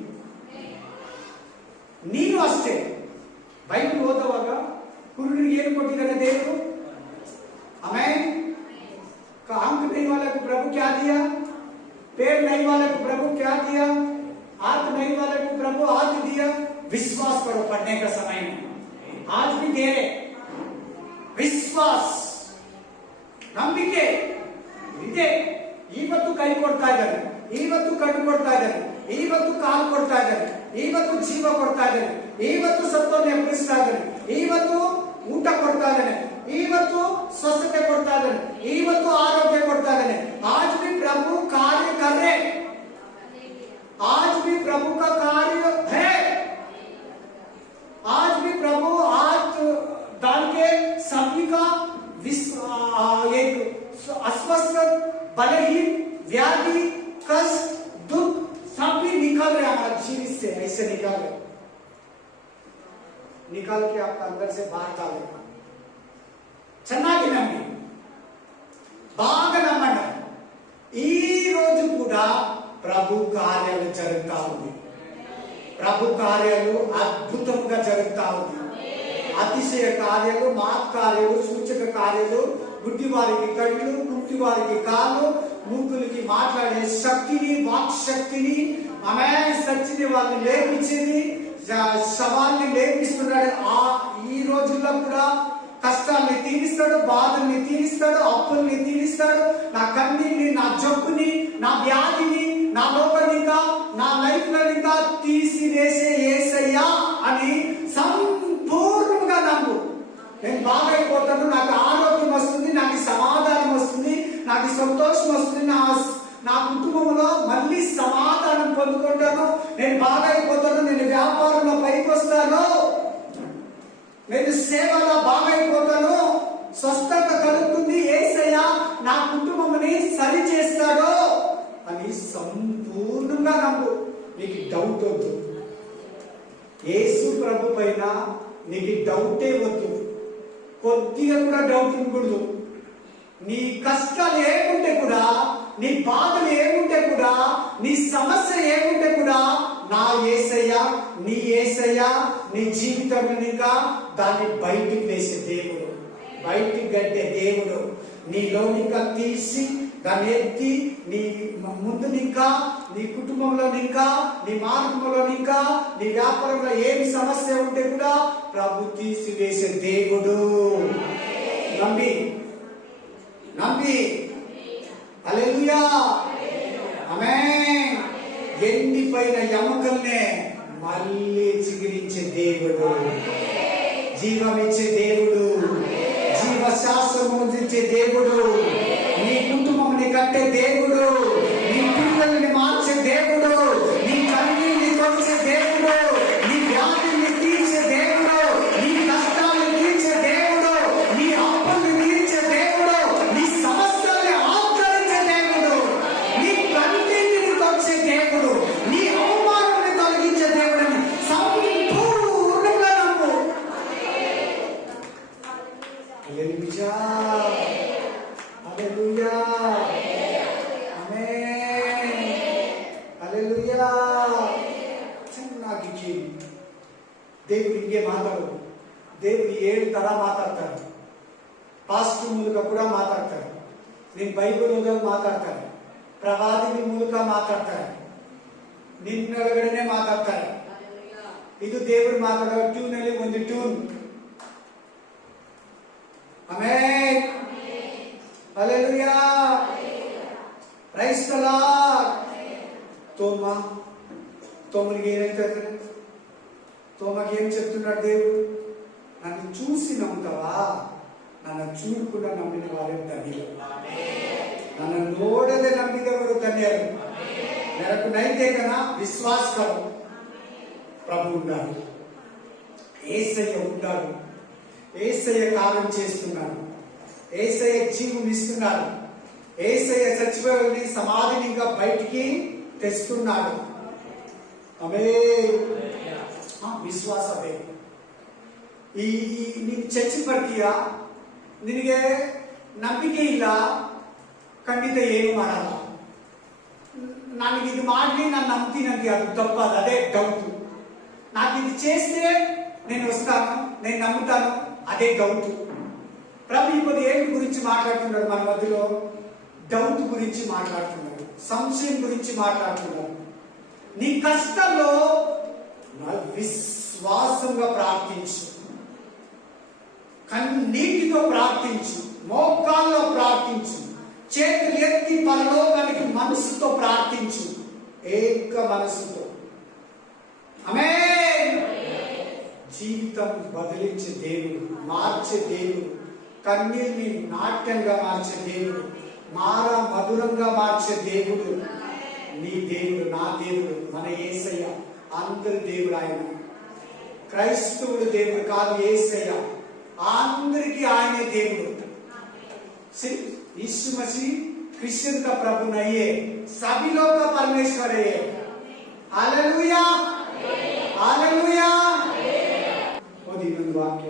ನೀನು ಅಷ್ಟೇ. ಬೈಬಲ್ ಓದುವಾಗ ಕುರುಡರಿಗೆ ಏನು ಕೊಟ್ಟಿದ್ದಾರೆ ದೇವರು? ಆಮೇಲೆ आंख नहीं वाले को प्रभु क्या दिया? पैर नहीं वाले को प्रभु क्या दिया? हाथ नहीं वाले को प्रभु हाथ दिया. विश्वास करो पढ़ने का समय में आज भी दे रहे ವಿಶ್ವಾಸ ನಂಬಿಕೆ ಇದೆ. ಇವತ್ತು ಕೈ ಕೊಡ್ತಾ ಇದ್ದಾರೆ, ಇವತ್ತು ಕಣ್ಣು ಕೊಡ್ತಾ ಇದ್ದಾರೆ, ಇವತ್ತು ಕಾಲು ಕೊಡ್ತಾ ಇದ್ದಾರೆ, ಇವತ್ತು ಜೀವ ಕೊಡ್ತಾ ಇದ್ದಾರೆ, ಇವತ್ತು ಸತ್ತೋನೆ ಎಬ್ಬಿಸ್ತಾ ಇದ್ದಾರೆ, ಇವತ್ತು ಊಟ ಕೊಡ್ತಾ ಇದ್ದಾನೆ, ಇವತ್ತು ಸ್ವಸ್ಥತೆ ಕೊಡ್ತಾ ಇದ್ದಾನೆ, ಇವತ್ತು ಆರೋಗ್ಯ ಕೊಡ್ತಾ ಇದ್ದಾನೆ. आज भी प्रभु कार्य कर रहे, आज भी प्रभु का कार्य है, आज भी प्रभु हाथ डाल के सभी का एक अस्वस्थ, बलहीन, व्याधि, कष्ट, दुख सब भी निकल रहे हमारे जीवन से, ऐसे निकाल रहे, निकाल के आपका अंदर से बाहर डालेगा. ಚೆನ್ನಾಗಿ ನಂಬಿ, బాగా నమ్మండి. ఈ రోజు కూడా ప్రభు కార్యాలు జరుగుతా ఉంది, ప్రభు కార్యాలు అద్భుతంగా జరుగుతా ఉంది. అతిశయ కార్యాలు, మాత్ కార్యాలు, సూచక కార్యాలు, గుడ్డి వారికి కళ్ళు, కుంటి వారికి కాళ్ళు, మూకులకి మాట్లాడే శక్తిని, వాక్ శక్తిని, ఆమె సచ్చిన వాళ్ళని లేపించింది, శవాన్ని లేపిస్తున్నాడు. ఈ రోజుల్లో కూడా కష్టాన్ని తీరుస్తాడు, బాధల్ని తీరుస్తాడు, అప్పుల్ని తీరుస్తాడు, నా కన్నీని, నా జబ్బుని, నా వ్యాధిని, నా లోపలిగా, నా లైఫ్ లో తీసివేసే యేసయ్యా అని సంపూర్ణంగా నమ్ము. నేను బాగైపోతాను, నాకు ఆరోగ్యం వస్తుంది, నాకు సమాధానం వస్తుంది, నాకు సంతోషం వస్తుంది, నా కుటుంబంలో మళ్ళీ సమాధానం పొందుకుంటాను, నేను బాగైపోతాను, నేను వ్యాపారంలో పైకి వస్తాను, నేను సేవలో బాగైపోతాను, స్వస్థత కలుగుతుంది, యేసయ్య నా కుటుంబంని సరి చేస్తాడు అని సంపూర్ణంగా నమ్ము. నీకు డౌట్ వద్దు, యేసు ప్రభు పైన నీకు డౌటే వద్దు, కొద్దిగా కూడా డౌట్ ఉండకూడదు. నీ కష్టాలు ఏముంటే కూడా, నీ బాధలు ఏముంటే కూడా, నీ సమస్య ఏముంటే కూడా, నా యేసయ్య, నీ యేసయ్య నీ జీవితం ఇంకా దాన్ని బయటికి వేసే దేవుడు, బయటికి గడ్డే దేవుడు. నీలోనికా తీసి దాన్ని ఎత్తి నీ ముందు ఇంకా, నీ కుటుంబంలో ఇంకా, నీ మార్గంలో ఇంకా, నీ వ్యాపారంలో ఏమి సమస్య ఉంటే కూడా ప్రభు తీసివేసే దేవుడు. నమ్మి నమ్మి హల్లెలూయా, ఆమేన్. ఎండిపోయిన ఎముకల్నే మళ్ళీ చిగురించే దేవుడు, జీవమిచ్చే దేవుడు, జీవ శాస్త్రము ఇచ్చే దేవుడు, నీ కుటుంబంని కట్టే దేవుడు, నీ పిల్లల్ని మార్చే దేవుడు, నీ కన్నీని తొలిచే దేవుడు, నీ వ్యాధిని తీర్చే దేవుడు, నీ కష్టాలను తీర్చే దేవుడు, నీ అప్పుల్ని తీర్చే దేవుడు, నీ సమస్యల్ని ఆచరించే దేవుడు, నీ కన్నీటిని తొలిచే దేవుడు, నీ అవమానాన్ని తొలగించే దేవుడని సంపూర్ణంగా నమ్ము. హల్లెలూయా, హల్లెలూయా, ఆమేన్, హల్లెలూయా. ಚೆನ್ನಾಗಿ ಕೇಳಿ, ದೇವರು ಹಿಂಗೆ ಮಾತಾಡೋದು. ದೇವರು 7 ತರ ಮಾತಾಡ್ತಾರೆ. ಪಾಸ್ಟರ್ ಮೂಲಕ ಕೂಡ ಮಾತಾಡ್ತಾರೆ, ನಿನ್ ಬೈಬಲ್ ಓದೋದು ಮಾತಾಡ್ತಾರೆ, ಪ್ರವಾದಿ ಮೂಲಕ ಮಾತಾಡ್ತಾರೆ, ನಿನ್ನೊಳಗಡೆನೆ ಮಾತಾಡ್ತಾರೆ. ಇದು ದೇವರು ಮಾತಾಡೋ ಟ್ಯೂನ್ ಅಲ್ಲಿ ಒಂದು tune. Amen, hallelujah, praise the Lord. తోమకి ఏమైతుంది? తోమకి ఏం చెప్తున్నాడు దేవుడు? నన్ను చూసి నమ్ముతావా? నన్ను చూడకుండా నమ్మిన వారే ధన్యులు, నన్ను ನೋಡದೆ ನಂಬಿದವರು ಧನ್ಯರು. నెలకు నైతే కన్నా విశ్వాసకరం ప్రభు ఉన్నాడు, యేసయ్య ఉన్నాడు, యేసయ్య కార్యం చేస్తున్నాడు, యేసయ్య జీవం ఇస్తున్నాడు, యేసయ్య చచ్చిపోయి సమాధిని ఇంకా బయటికి తెస్తున్నాడు. ಆಮೆನ್. ವಿಶ್ವಾಸ ಬೇಕು. ಈ ನೀನು ಚರ್ಚ್ ಬರ್ತೀಯ, ನಿನಗೆ ನಂಬಿಕೆ ಇಲ್ಲ, ಖಂಡಿತ ಏನು ಮಾಡಲ್ಲ. ನನಗೆ ಇದು ಮಾಡಿ ನಾನು ನಂಬ್ತೀನಂತೆ, ಅದು తప్పదు, అదే డౌట్. నాకు ఇది చేస్తే నేను వస్తాను, నేను నమ్ముతాను, అదే డౌట్. ప్రభు ఇప్పుడు ఏంటి గురించి మాట్లాడుతున్నాడు మన మధ్యలో? డౌట్ గురించి మాట్లాడుతున్నాడు, సంశయం గురించి మాట్లాడుతున్నాడు. నీ కష్టంలో విశ్వాసంగా ప్రార్థించు, కన్నీటితో ప్రార్థించు, మోకాల్లో ప్రార్థించు, చేతులు ఎత్తి పరలోకానికి మనసుతో ప్రార్థించు, ఏక మనసుతో. ఆమేన్. జీవితం బదిలించే దేవుడు, మార్చే దేవుడు, కన్నీటిని నాట్యంగా మార్చే దేవుడు, మధురంగా మార్చే దేవుడు నీ దేవుడు, నా దేవుడు, మన యేసయ్య. అందరి దేవుడు ఆయన. క్రైస్తవుడు దేవుడు కాదు యేసయ్య, అందరికీ ఆయనే దేవుడు. यीशु मसीह क्रिश्चियन का प्रभु नहीं है, सभी लोग का परमेश्वर है. Hallelujah, hallelujah. और दिन वाक्य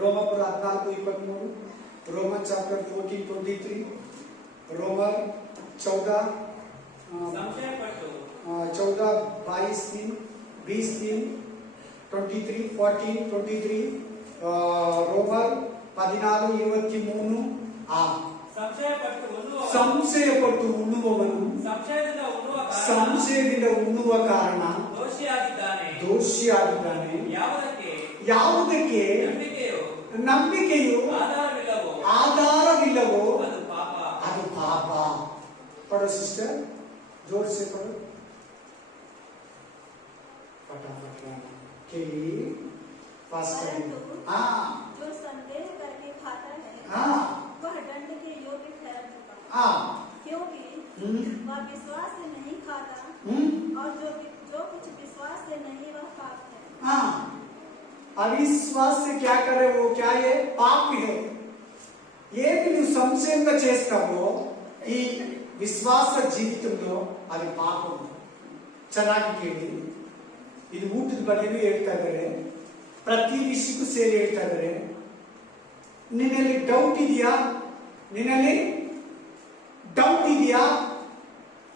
रोमपुर 14:23, रोमन चैप्टर 14:23, रोमन 14 22 23 14 23, रोमन 14:23. ಸಂಶಯಪಟ್ಟು ಉಣ್ಣುವವನು ಸಂಶಯದಿಂದ ಉಣ್ಣುವ ಕಾರಣ ದೋಷಿಯಾಗಿದ್ದಾನೆ. ಯಾವುದಕ್ಕೆ ನಂಬಿಕೆಯು ಆಧಾರವಿಲ್ಲವೋ ಅದು ಪಾಪ. ಪಡೋ ಸಿಸ್ಟರ್, जोर से पढ़ो, फटाफट केली पास करें. हाँ, जो संदेह करके खाता है, हाँ, वह दंड के योग्य ठहर चुका है. हाँ, क्योंकि वह विश्वास से नहीं खाता, और जो कुछ विश्वास से नहीं वह पाप है. हाँ, अविश्वास से क्या करे वो क्या है? पाप है. ఏది నువ్వు సంశయంగా చేస్తావో ఈ విశ్వాస జీవితంలో అది ಪಾಪం. ಚೆನ್ನಾಗಿ ಕೇಳಿ, ಇದು ಊಟದ ಬಗ್ಗೆನೂ ಹೇಳ್ತಾ ಇದ್ದಾರೆ, ಪ್ರತಿ ವಿಷಯಕ್ಕೂ ಸೇರಿ ಹೇಳ್ತಾ ಇದ್ದಾರೆ. ನಿನ್ನಲ್ಲಿ ಡೌಟ್ ಇದೆಯಾ? ನಿನ್ನಲ್ಲಿ ಡೌಟ್ ಇದೆಯಾ?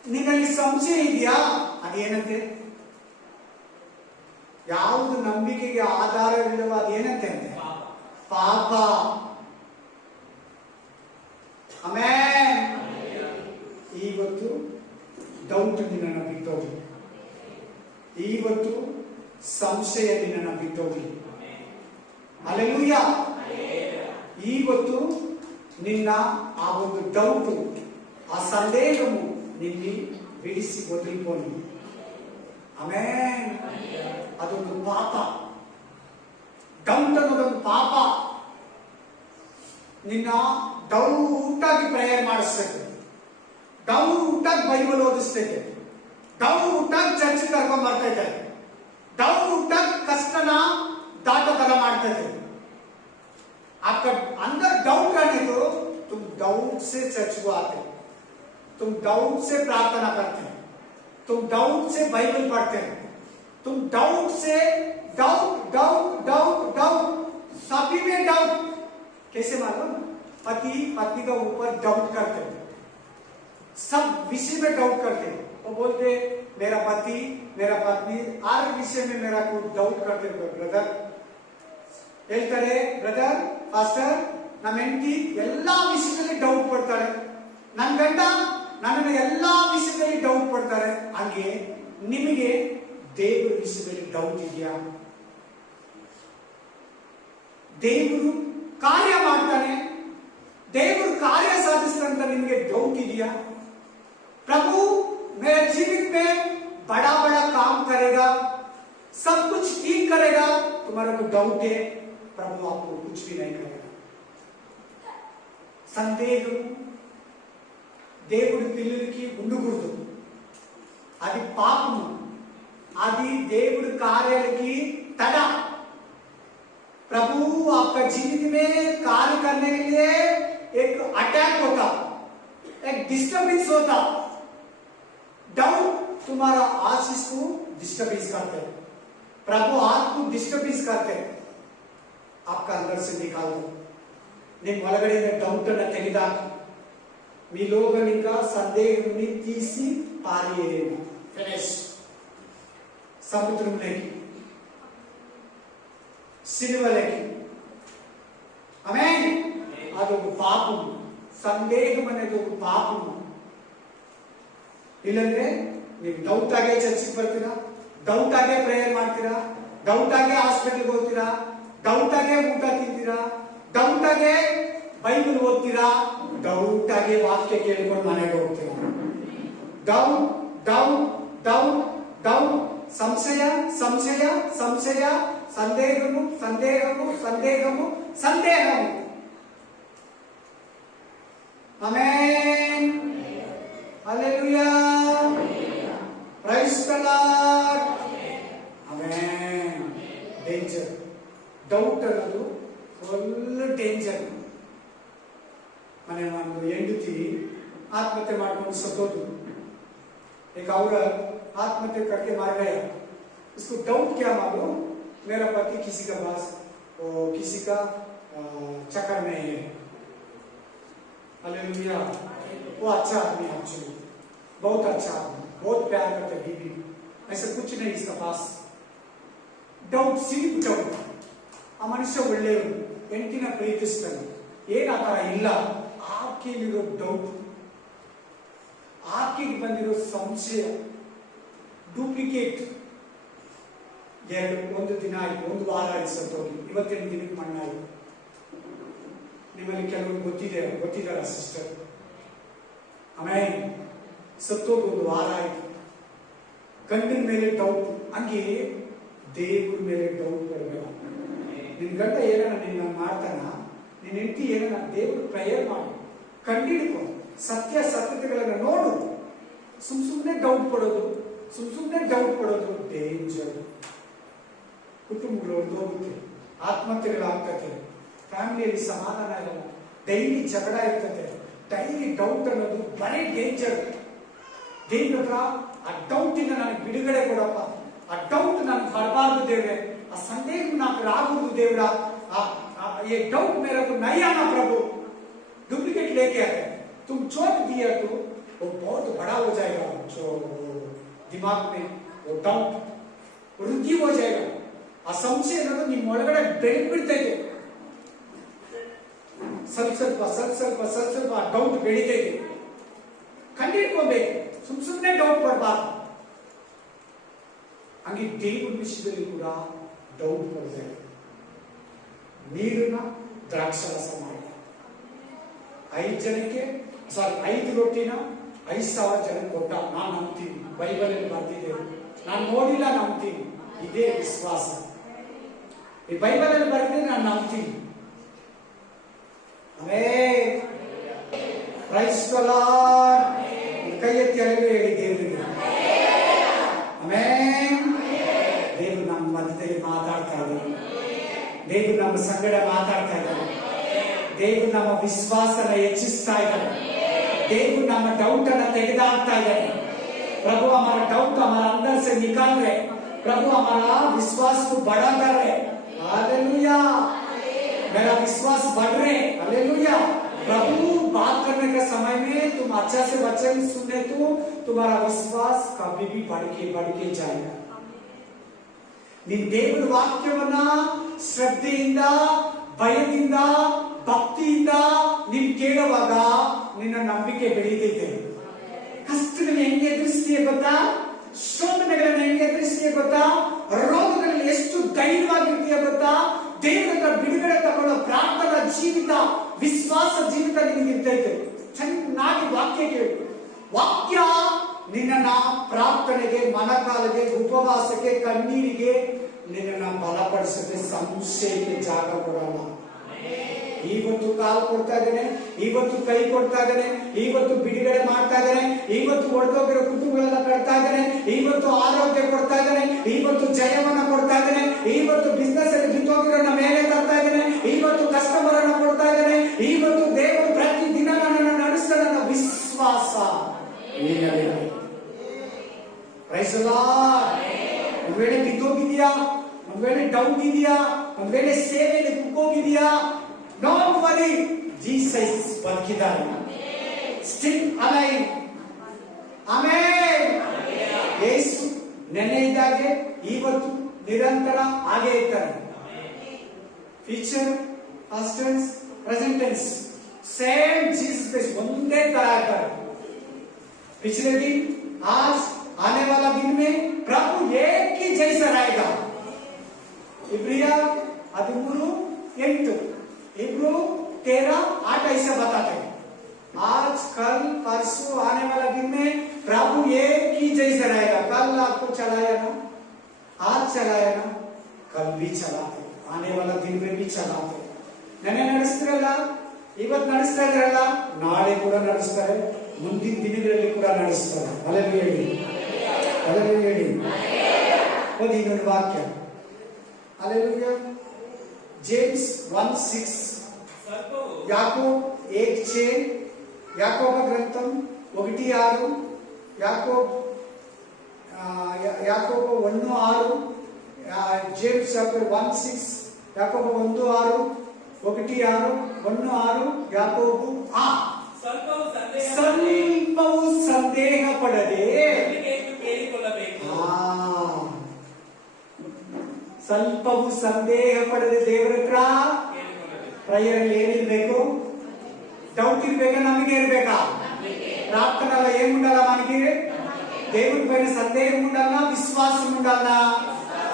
ನಿನ್ನಲ್ಲಿ ಸಂಶಯ ಇದೆಯಾ? ಅದೇನಂತೆ? ಯಾವುದು ನಂಬಿಕೆಗೆ ಆಧಾರವಿಲ್ಲವೋ ಅದೇನಂತೆ ಅಂತೆ? ಪಾಪ. ಆಮೆನ್. ಇವತ್ತು ಡೌಟ್ ನಿನ್ನನ್ನು ಬಿಟ್ಟೋಗಿ, ಇವತ್ತು ಸಂಶಯ ನಿನ್ನನ್ನು ಬಿಟ್ಟೋಗಿ. ಹಲ್ಲೆಲೂಯಾ. ಇವತ್ತು ನಿನ್ನ ಆ ಒಂದು ಡೌಟ್, ಆ ಸಂದೇಹವು ನಿನ್ನೆ ಬಿಡಿಸಿ ವదిలిపోని. ಆಮೆನ್. ಅದೊಂದು ಪಾಪ. ಡೌಟ್ ಅನ್ನೋದೊಂದು ಪಾಪ. ನಿನ್ನ ಡೌಟ್ ಆಗಿ ಪ್ರೇಯರ್ ಮಾಡಿಸ್ತೈತೆ, ಡೌಟ್ ಆಗಿ ಬೈಬಲ್ ಓದಿಸ್ತೈತೆ, ಡೌಟ್ ಆಗಿ ಚರ್ಚ್ ಕರ್ಕೊಂಡ್ ಬರ್ತೈತೆ, ಡೌಟ್ ಆಗಿ ಕಷ್ಟನ ದಾಟೋದರ ಮಾಡ್ತೈತೆ. आपका अंदर डाउट रहने तो तुम डाउट से चर्च को आते, तुम डाउट से प्रार्थना करते हैं, तुम डाउट से बाइबल पढ़ते हैं, तुम डाउट से डाउट डाउट डाउट डाउट सभी में डाउट. कैसे मालूम? पति पत्नी का ऊपर डाउट करते हैं, सब विषय में डाउट करते हैं. वो बोलते मेरा पति मेरा पत्नी हर विषय में मेरा को डाउट करते हैं. ब्रदर ಹೇಳ್ತಾರೆ, ಬ್ರದರ್ ಪಾಸ್ಟರ್ ನಮ್ಮ ಹೆಂಡತಿ ಎಲ್ಲಾ ವಿಷಯದಲ್ಲಿ ಡೌಟ್ ಪಡ್ತಾರೆ, ನನ್ನ ಗಂಡ ನನ್ನನ್ನು ಎಲ್ಲಾ ವಿಷಯದಲ್ಲಿ ಡೌಟ್ ಪಡ್ತಾರೆ. ಹಾಗೆ ನಿಮಗೆ ದೇವರ ವಿಷಯದಲ್ಲಿ ಡೌಟ್ ಇದೆಯಾ? ದೇವರು ಕಾರ್ಯ ಮಾಡ್ತಾನೆ, ದೇವರು ಕಾರ್ಯ ಸಾಧಿಸ್ತಾನೆ ಅಂತ ನಿಮಗೆ ಡೌಟ್ ಇದೆಯಾ? प्रभु मेरे जीवन में बड़ा बड़ा काम करेगा, सब कुछ ठीक करेगा. तुम्हारा को डाउट है, प्रभु आपको कुछ भी नहीं करेगा. సందేహం దేవుడి పిల్లలకి ఉండకూడదు. అది పాపము, అది దేవుడి కార్యాలకి తడ. प्रभु आपका जीवन में कार्य करने के लिए एक अटैक होता, एक डिस्टर्बेंस होता. डाउट तुम्हारा आशीष को डिस्टर्बेंस करते हैं, प्रभु आपको डिस्टर्बेंस करते हैं. आपका अंदर से निकाल दो. ನಿಮ್ಮ ಒಳಗಡೆಯಿಂದ ಡೌಟ್ ಅನ್ನು ತೆಗೆದಾಕಿ. మీ లోపల ఇంకా సందేహాన్ని తీసి పారేయండి. ఫినిష్. సముద్రంలోకి, సిలువలోకి. ఆమేన్. అదొక పాపం. సందేహం అనేది ఒక పాపం. ಇಲ್ಲಂದ್ರೆ ನೀವು ಡೌಟ್ ಆಗೇ ಚರ್ಚಿಗೆ ಬರ್ತೀರಾ, ಡೌಟ್ ಆಗೇ ಪ್ರೇಯರ್ ಮಾಡ್ತೀರಾ, ಡೌಟ್ ಆಗೇ ಹಾಸ್ಪಿಟಲ್ಗೆ ಹೋಗ್ತೀರಾ, ಡೌಟ್ ಆಗೇ ಊಟ ತಿಂತೀರಾ, ಡೌಟ್ ಆಗೇ ಬೈಬಲ್ ಓದ್ತೀರಾ, ಡೌಟ್ ಆಗೇ ವಾಕ್ಯ ಕೇಳ್ಕೊಂಡು ಮನೆಗೆ ಹೋಗ್ತೀರಾ. ಡೌಟ್ ಡೌಟ್ ಡೌಟ್ ಡೌಟ್, ಸಂಶಯ ಸಂಶಯ ಸಂಶಯ, ಸಂದೇಹము ಸಂದೇಹము ಸಂದೇಹము ಸಂದೇಹము. Amen, hallelujah, praise the Lord. Amen. Danger, doubt ಅನ್ನೋದು ಫುಲ್ ಡೇಂಜರ್. ಮನೆ ಒಂದು ಹೆಂಡತಿ ಆತ್ಮಹತ್ಯೆ ಮಾಡ್ಕೊಂಡು ಸತ್ತೋದು. एक औरत आत्महत्या करके मार गया. उसको डाउट क्या मालूम, मेरा पति किसी का पास किसी का चक्कर नहीं है. हालेलुया. वो अच्छा आदमी, एक्चुअली बहुत अच्छा आदमी, बहुत प्यार करते बीवी, ऐसा कुछ नहीं इसका पास. Doubt, ಸಿಂಪ್ doubt. ಆ ಮನುಷ್ಯ ಒಳ್ಳೆಯವರು, ಹೆಂಡತಿನ ಪ್ರೀತಿಸ್ತಾನೆ, ಏನ್ ಆ ಥರ ಇಲ್ಲ. ಆಕೆಯಲ್ಲಿರೋ ಡೌಟ್, ಆಕೆಗೆ ಬಂದಿರೋ ಸಂಶಯ, ಡೂಪ್ಲಿಕೇಟ್. ಒಂದು ದಿನ ಆಯ್ತು, ಒಂದು ವಾರ ಆಯ್ತು ಸತ್ತೋಗಿ, ಇವತ್ತಿನ ದಿನಕ್ಕೆ ಮಣ್ಣಾಯ್ತು. ನಿಮ್ಮಲ್ಲಿ ಕೆಲವರು ಗೊತ್ತಿದ್ದಾರ ಸಿಸ್ಟರ್? ಆಮೇಲೆ ಸತ್ತೋಗಿ ಒಂದು ವಾರ ಆಯ್ತು. ಗಂಡನ ಮೇಲೆ ಡೌಟ್. ಹಂಗೆ ದೇವ್ರ ಮೇಲೆ ಡೌಟ್ ಬರಬೇಡ. ನಿನ್ ಗಂಡ ಏನಾರ ನಿನ್ನ ಮಾಡ್ತಾನ, ನಿನ್ನ ಹೆಂಡತಿ ಏನಾರ ದೇವ್ರ ಪ್ರೇಯರ್ ಮಾಡಿ ಕಂಡಿಡ್ಕೊ, ಸತ್ಯತೆಗಳನ್ನ ನೋಡು. ಸುಮ್ಮನೆ ಡೌಟ್ ಪಡೋದು ಡೇಂಜರ್. ಕುಟುಂಬಗಳು ಹೋಗುತ್ತೆ, ಆತ್ಮಹತ್ಯೆಗಳಾಗ್ತದೆ, ಫ್ಯಾಮಿಲಿಯಲ್ಲಿ ಸಮಾಧಾನ ಇರಲ್ಲ, ಡೈಲಿ ಜಗಳ ಇರ್ತದೆ, ಡೈಲಿ ಡೌಟ್ ಅನ್ನೋದು ಬರೀ ಡೇಂಜರ್. ದೇವ್ರ ಹತ್ರ ಆ ಡೌಟ್ ಇಂದ ನನಗೆ ಬಿಡುಗಡೆ ಕೊಡಪ್ಪ, ಆ ಡೌಟ್ ನನಗೆ ಬರಬಾರ್ದು ದೇವ್ರೆ, ಆ ಸಂದೇಹ నాకు రాకూడదు దేవుడా, ये डाउट मेरे को नहीं आना प्रभु. डुप्लीकेट लेके आते, तुम छोड़ दिया तो वो बहुत बड़ा हो जाएगा, जो दिमाग में वो डाउट वृद्धि हो जाएगा. ಆ ಸಂಶಯ ಅನ್ನೋದು ನಿಮ್ಮ ಒಳಗಡೆ ಬೆಳೆದ್ಬಿಡ್ತೈತೆ. ಸ್ವಲ್ಪ ಆ ಡೌಟ್ ಬೆಳೀತೈತೆ. ಕಂಡಿಡ್ಕೋಬೇಕು, ಸುಮ್ಮನೆ ಡೌಟ್ ಬರಬಾರ್ದು. ಹಂಗೆ ದೇವ್ರ ವಿಷಯದಲ್ಲಿ ಕೂಡ ಡೌಟ್ ಬರಬೇಕು. ನೀರನ್ನ ದ್ರಾಕ್ಷಾರಸ ಮಾಡಿ 5 ರೊಟ್ಟಿನ 5,000 ಜನಕ್ಕೆ ಕೊಟ್ಟ. ನಾನು ನಂಬ್ತೀನಿ, ಬೈಬಲ್ ಬರ್ತಿದೆ, ನಾನು ನೋಡಿಲ್ಲ, ನಂಬ್ತೀನಿ. ಇದೇ ವಿಶ್ವಾಸ. ಈ ಬೈಬಲ್ ಅಲ್ಲಿ ಬರ್ತಿದೆ, ನಾನು ನಂಬ್ತೀನಿ. Amen, praise the Lord. ಕೈ ಎತ್ತಿ ಹಲ್ಲೆಲೂಯಾ ಹೇಳಿ ದೇವರಿಗೆ. ಆಮೆನ್. ದೇವರು ನಮ್ಮ ಮಧ್ಯದಲ್ಲಿ ಮಾತಾಡ್ತಾ ಇದ್ದಾರೆ. ದೇವರು ನಮ್ಮ ಸಂಗಡ ಮಾತಾಡ್ತಾ ಇದ್ದಾರೆ. ದೇವರು ನಮ್ಮ ವಿಶ್ವಾಸನ ಹೆಚ್ಚಿಸ್ತಾ ಇದ್ದಾರೆ. देव ನಮ್ಮ ಡೌಟ್ ಅನ್ನು ತೆಗೆದಾಕ್ತಾ ಇದ್ದಾರೆ. प्रभु हमारा डाउट हमारा अंदर से निकाल रहे, प्रभु हमारा विश्वास को बढ़ा कर रहे. हालेलुया, मेरा विश्वास बढ़ रहे. हालेलुया. प्रभु बात करने के समय में तुम अच्छा से वचन सुने तो तुम्हारा विश्वास कभी भी बढ़ के जाएगा. ನಿನ್ನ ದೇವರ ವಾಕ್ಯವನ್ನ ಶ್ರದ್ಧೆಯಿಂದ, ಭಯದಿಂದ, ಭಕ್ತಿಯಿಂದ ನೀನು ಕೇಳುವಾಗ ನಿನ್ನ ನಂಬಿಕೆ ಬೆಳೀತೈತೆ. ಕಷ್ಟಗಳನ್ನ ಹೆಂಗೆ ಎದುರಿಸ್ತೀಯ ಗೊತ್ತಾ? ಶೋಧನೆಗಳನ್ನ ಹೆಂಗೆ ಎದುರಿಸ್ತೀಯ ಗೊತ್ತಾ? ರೋಗಗಳಲ್ಲಿ ಎಷ್ಟು ಧೈರ್ಯವಾಗಿರ್ತೀಯ ಗೊತ್ತಾ? ದೇವರ ಬಿಡುಗಡೆ ತಗೊಳ್ಳೋ ಪ್ರಾರ್ಥನಾ ಜೀವಿತ, ವಿಶ್ವಾಸ ಜೀವಿತ ನಿನಗಿರ್ತೈತೆ. ಚೆನ್ನಾಗಿ ವಾಕ್ಯ ಕೇಳು. ವಾಕ್ಯ ನಿನ್ನ ಪ್ರಾರ್ಥನೆಗೆ, ಮನಕಾಲಗೆ, ಉಪವಾಸಕ್ಕೆ, ಕಣ್ಣೀರಿಗೆ ನಿನ್ನ ಬಲಪಡಿಸದೆ ಸಂಶಯಕ್ಕೆ ಜಾಗ ಕೊಡಲ್ಲ. ಇವತ್ತು ಕಾಲು ಕೊಡ್ತಾ ಇದ್ದೇನೆ, ಇವತ್ತು ಕೈ ಕೊಡ್ತಾ ಇದ್ದೇನೆ, ಇವತ್ತು ಬಿಡುಗಡೆ ಮಾಡ್ತಾ ಇದ್ದೇನೆ, ಇವತ್ತು ಒಡೆದೋಗಿರೋ ಕುಟುಂಬಗಳನ್ನ ಕಟ್ತಾ ಇದ್ದೇನೆ, ಇವತ್ತು ಆರೋಗ್ಯ ಕೊಡ್ತಾ ಇದ್ದೇನೆ, ಇವತ್ತು ಜಯವನ್ನ ಕೊಡ್ತಾ ಇದ್ದೇನೆ, ಇವತ್ತು ಬಿಸ್ನೆಸ್ ಅಲ್ಲಿ ಬಿತ್ತೋಗಿರೋನ ಮೇಲೆ ತರ್ತಾ ಇದ್ದೇನೆ, ಇವತ್ತು ಕಸ್ಟಮರ್ ಅನ್ನ ಕೊಡ್ತಾ ಇದ್ದೇನೆ, ಇವತ್ತು ದೇವರು ಪ್ರತಿ ದಿನ ನನ್ನನ್ನು ನಡೆಸ್ತಾನೆ ಅನ್ನೋ ವಿಶ್ವಾಸ ನಿನ್ನಲ್ಲಿರಲಿ. Price the lord. ಒಂದ್ ವೇಳೆ ಬಿದ್ದೋಗಿದೆಯಾ, ಒಂದ್ ವೇಳೆ ಡೌಟ್ ಇದೆಯಾ, ಒಂದ್ ವೇಳೆ ಸೇವೆಯಲ್ಲಿ ಕುಕ್ಕೋಗಿದೆಯಾ, ಡೋಂಟ್ ವರಿ, ಜೀಸಸ್ ಬದುಕಿದ್ದಾನೆ. Still alive. ಆಮೆನ್. ಯೇಸು ನೆನ್ನೆ ಇದ್ದಾಗೆ ಇವತ್ತು ನಿರಂತರ ಹಾಗೆ ಇರ್ತಾರೆ. Future, past tense, present tense same Jesus Christ ಒಂದೇ ತರ ಇರ್ತಾರೆ. पिछले दिन, आज, आने वाला दिन में प्रभु एक ही जैसा रहेगा. इब्रिया 13:8 इब्रू 13:8 ऐसे बताते हैं। आज कल परसों आने वाला दिन में प्रभु एक ही जैसे रहेगा। कल आपको चलाया ना, आज चलाया ना, कल भी चलाते, आने वाला दिन में भी चलाते। ನೆನೆ ನಡೆಸ್ತಿರಲ್ಲ, ಇವತ್ತು ನಡೆಸ್ತಾ ಇದ್ರಲ್ಲ, ನಾಳೆ ಕೂಡ ನಡೆಸ್ತಾರೆ, ಮುಂದಿನ ದಿನಗಳಲ್ಲಿ ಕೂಡ ನಡೆಸ್ತಾರೆ. ಹಲ್ಲೆಲೂಯಾ ಹೇಳಿ, ಹಲ್ಲೆಲೂಯಾ ಹೇಳಿ. ಓದಿ ಇನ್ನೊಂದು ವಾಕ್ಯ. ಹಲ್ಲೆಲೂಯಾ. ಜೇಮ್ಸ್ 1:6, ಯಾಕೋಬ್ 1:6, ಯಾಕೋಬ ಗ್ರಂಥಂ 1:6, ಯಾಕೋಬ 1:6, ಜೇಮ್ಸ್ ಚಾಪ್ಟರ್ 1:6, ಯಾಕೋಬ 1:6, 1:6, 1:6, ಯಾಕೋಬು ಸ್ವಲ್ಪವೂ ಸಂದೇಹ ಪಡದೆ ಸ್ವಲ್ಪವೂ ಸಂದೇಹ ಪಡದೆ ದೇವರ ಹತ್ರ ಪ್ರೇಯರ್ ಅಲ್ಲಿ ಏನಿರ್ಬೇಕು? ಡೌಟ್ ಇರ್ಬೇಕಾ? ನಮಗೆ ಇರ್ಬೇಕಾ? ಪ್ರಾರ್ಥನలో ఏముండాలా మనకి? దేవుడి పైన సందేహం ఉండాలా, విశ్వాసం ఉండాలా?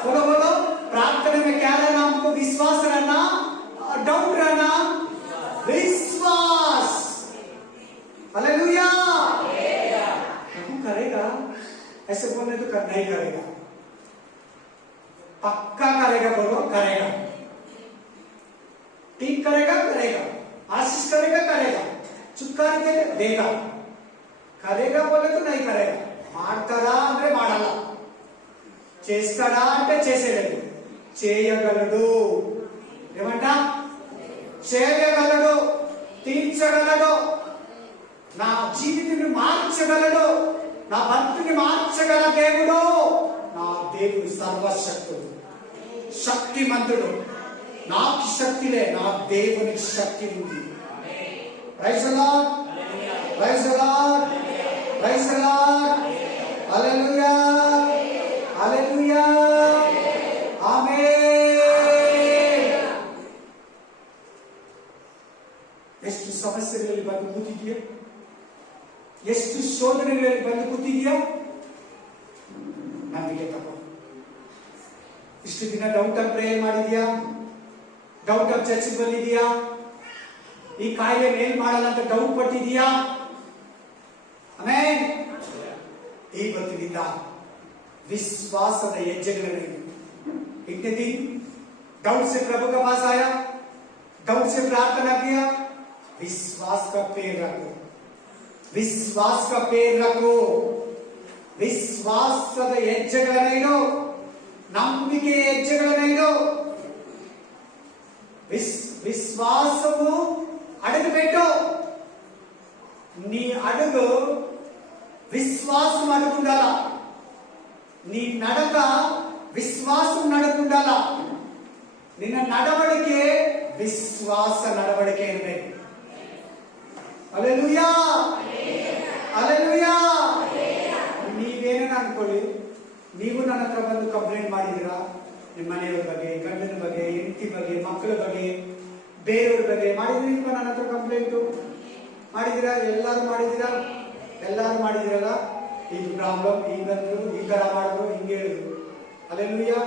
बोलो बोलो, प्रार्थना में क्या रहना हमको? विश्वास रहना, डाउट रहना, विश्वास। हालेलुया। प्रभु करेगा, ऐसे बोलने तो करना ही करेगा, पक्का करेगा। बोलो करेगा, ठीक करेगा, करेगा, आशीष करेगा, करेगा, चुटकारा देगा। करेगा बोले तो नहीं करेगा, ಮಾಡ್ತಾರಾ ಅಂದ್ರೆ ಮಾಡಲ್ಲ, చేస్తాడా అంటే చేసేయలేదు, చేయగలడు. ఏమంట? చేయగలడు, తీర్చగలడు, నా జీవితాన్ని మార్చగలడు, నా భక్తిని మార్చగల దేవుడు. నా దేవుడు సర్వశక్తుడు, శక్తిమంతుడు. నాకు శక్తి లే, నా దేవునికి శక్తి ఉంది. Praise the Lord, praise the Lord, praise the Lord. Hallelujah, hallelujah, amen. ಎಷ್ಟು ಸಮಸ್ಯೆಗಳಲ್ಲಿ ಬಂದು ಕೂತಿದೆಯಾ? ಎಷ್ಟು ಶೋಧನೆಗಳಲ್ಲಿ ಬಂದು ಕೂತಿದೆಯಾ? ನಂಬಿಕೆ ತಗೋ. ಇಷ್ಟು ದಿನ ಡೌಟ್ ಆಗಿ ಪ್ರೇಯರ್ ಮಾಡಿದ್ಯಾ? ಡೌಟ್ ಆಗಿ ಚರ್ಚಿಗೆ ಬಂದಿದ್ಯಾ? ಈ ಕಾಯಿಲೆ ಮೇಲ್ ಮಾಡಲ್ಲ ಅಂತ ಡೌಟ್ ಪಟ್ಟಿದ್ಯಾ? ಆಮೆನ್. ಇವತ್ತಿನಿಂದ विश्वासದ ಹೆಜ್ಜೆಗಳನ್ನು इतने दिन डाउट से प्रभु के पास आया, डाउट से प्रार्थना किया, विश्वास का पैर रखो, विश्वास का पैर रखो, ವಿಶ್ವಾಸದ ಹೆಜ್ಜೆಗಳನ್ನು ಇಡು, ನಂಬಿಕೆ ಹೆಜ್ಜೆಗಳನ್ನು ಇಡು. విశ్వాసము అడుగు పెట్టు. నీ అడుగు విశ్వాసం అడుగుండాలా, నీ నడక విశ్వాసం నడుకుండాలా. ನಿನ್ನ ನಡವಳಿಕೆ ವಿಶ್ವಾಸ ನಡವಳಿಕೆ ಇರಬೇಕು. Hallelujah, hallelujah. ನೀವೇನೇನು ಅನ್ಕೊಳ್ಳಿ, ನೀವು ನನ್ನ ಹತ್ರ ಬಂದು ಕಂಪ್ಲೇಂಟ್ ಮಾಡಿದ್ದೀರಾ, ನಿಮ್ಮ ಮನೆಯವರ ಬಗ್ಗೆ, ಗಂಡನ ಬಗ್ಗೆ, ಹೆಂಡತಿ ಬಗ್ಗೆ, ಮಕ್ಕಳ ಬಗ್ಗೆ, ಬೇರೆಯವ್ರ ಬಗ್ಗೆ ಮಾಡಿದ್ರಿ. ನಿಮ್ಮ ನನ್ನ ಹತ್ರ ಕಂಪ್ಲೇಂಟ್ ಮಾಡಿದ್ದೀರಾ? ಎಲ್ಲರೂ ಮಾಡಿದ್ದೀರಾ? ಎಲ್ಲರೂ ಮಾಡಿದಿರಲ್ಲ. ಈಗ ಪ್ರಾಬ್ಲಮ್, ಈಗಂದ್ರು ಈ ತರ ಮಾಡಿದ್ರು, ಹಿಂಗೆ ಹೇಳಿದ್ರು. ಹಲ್ಲೆಲೂಯಾ.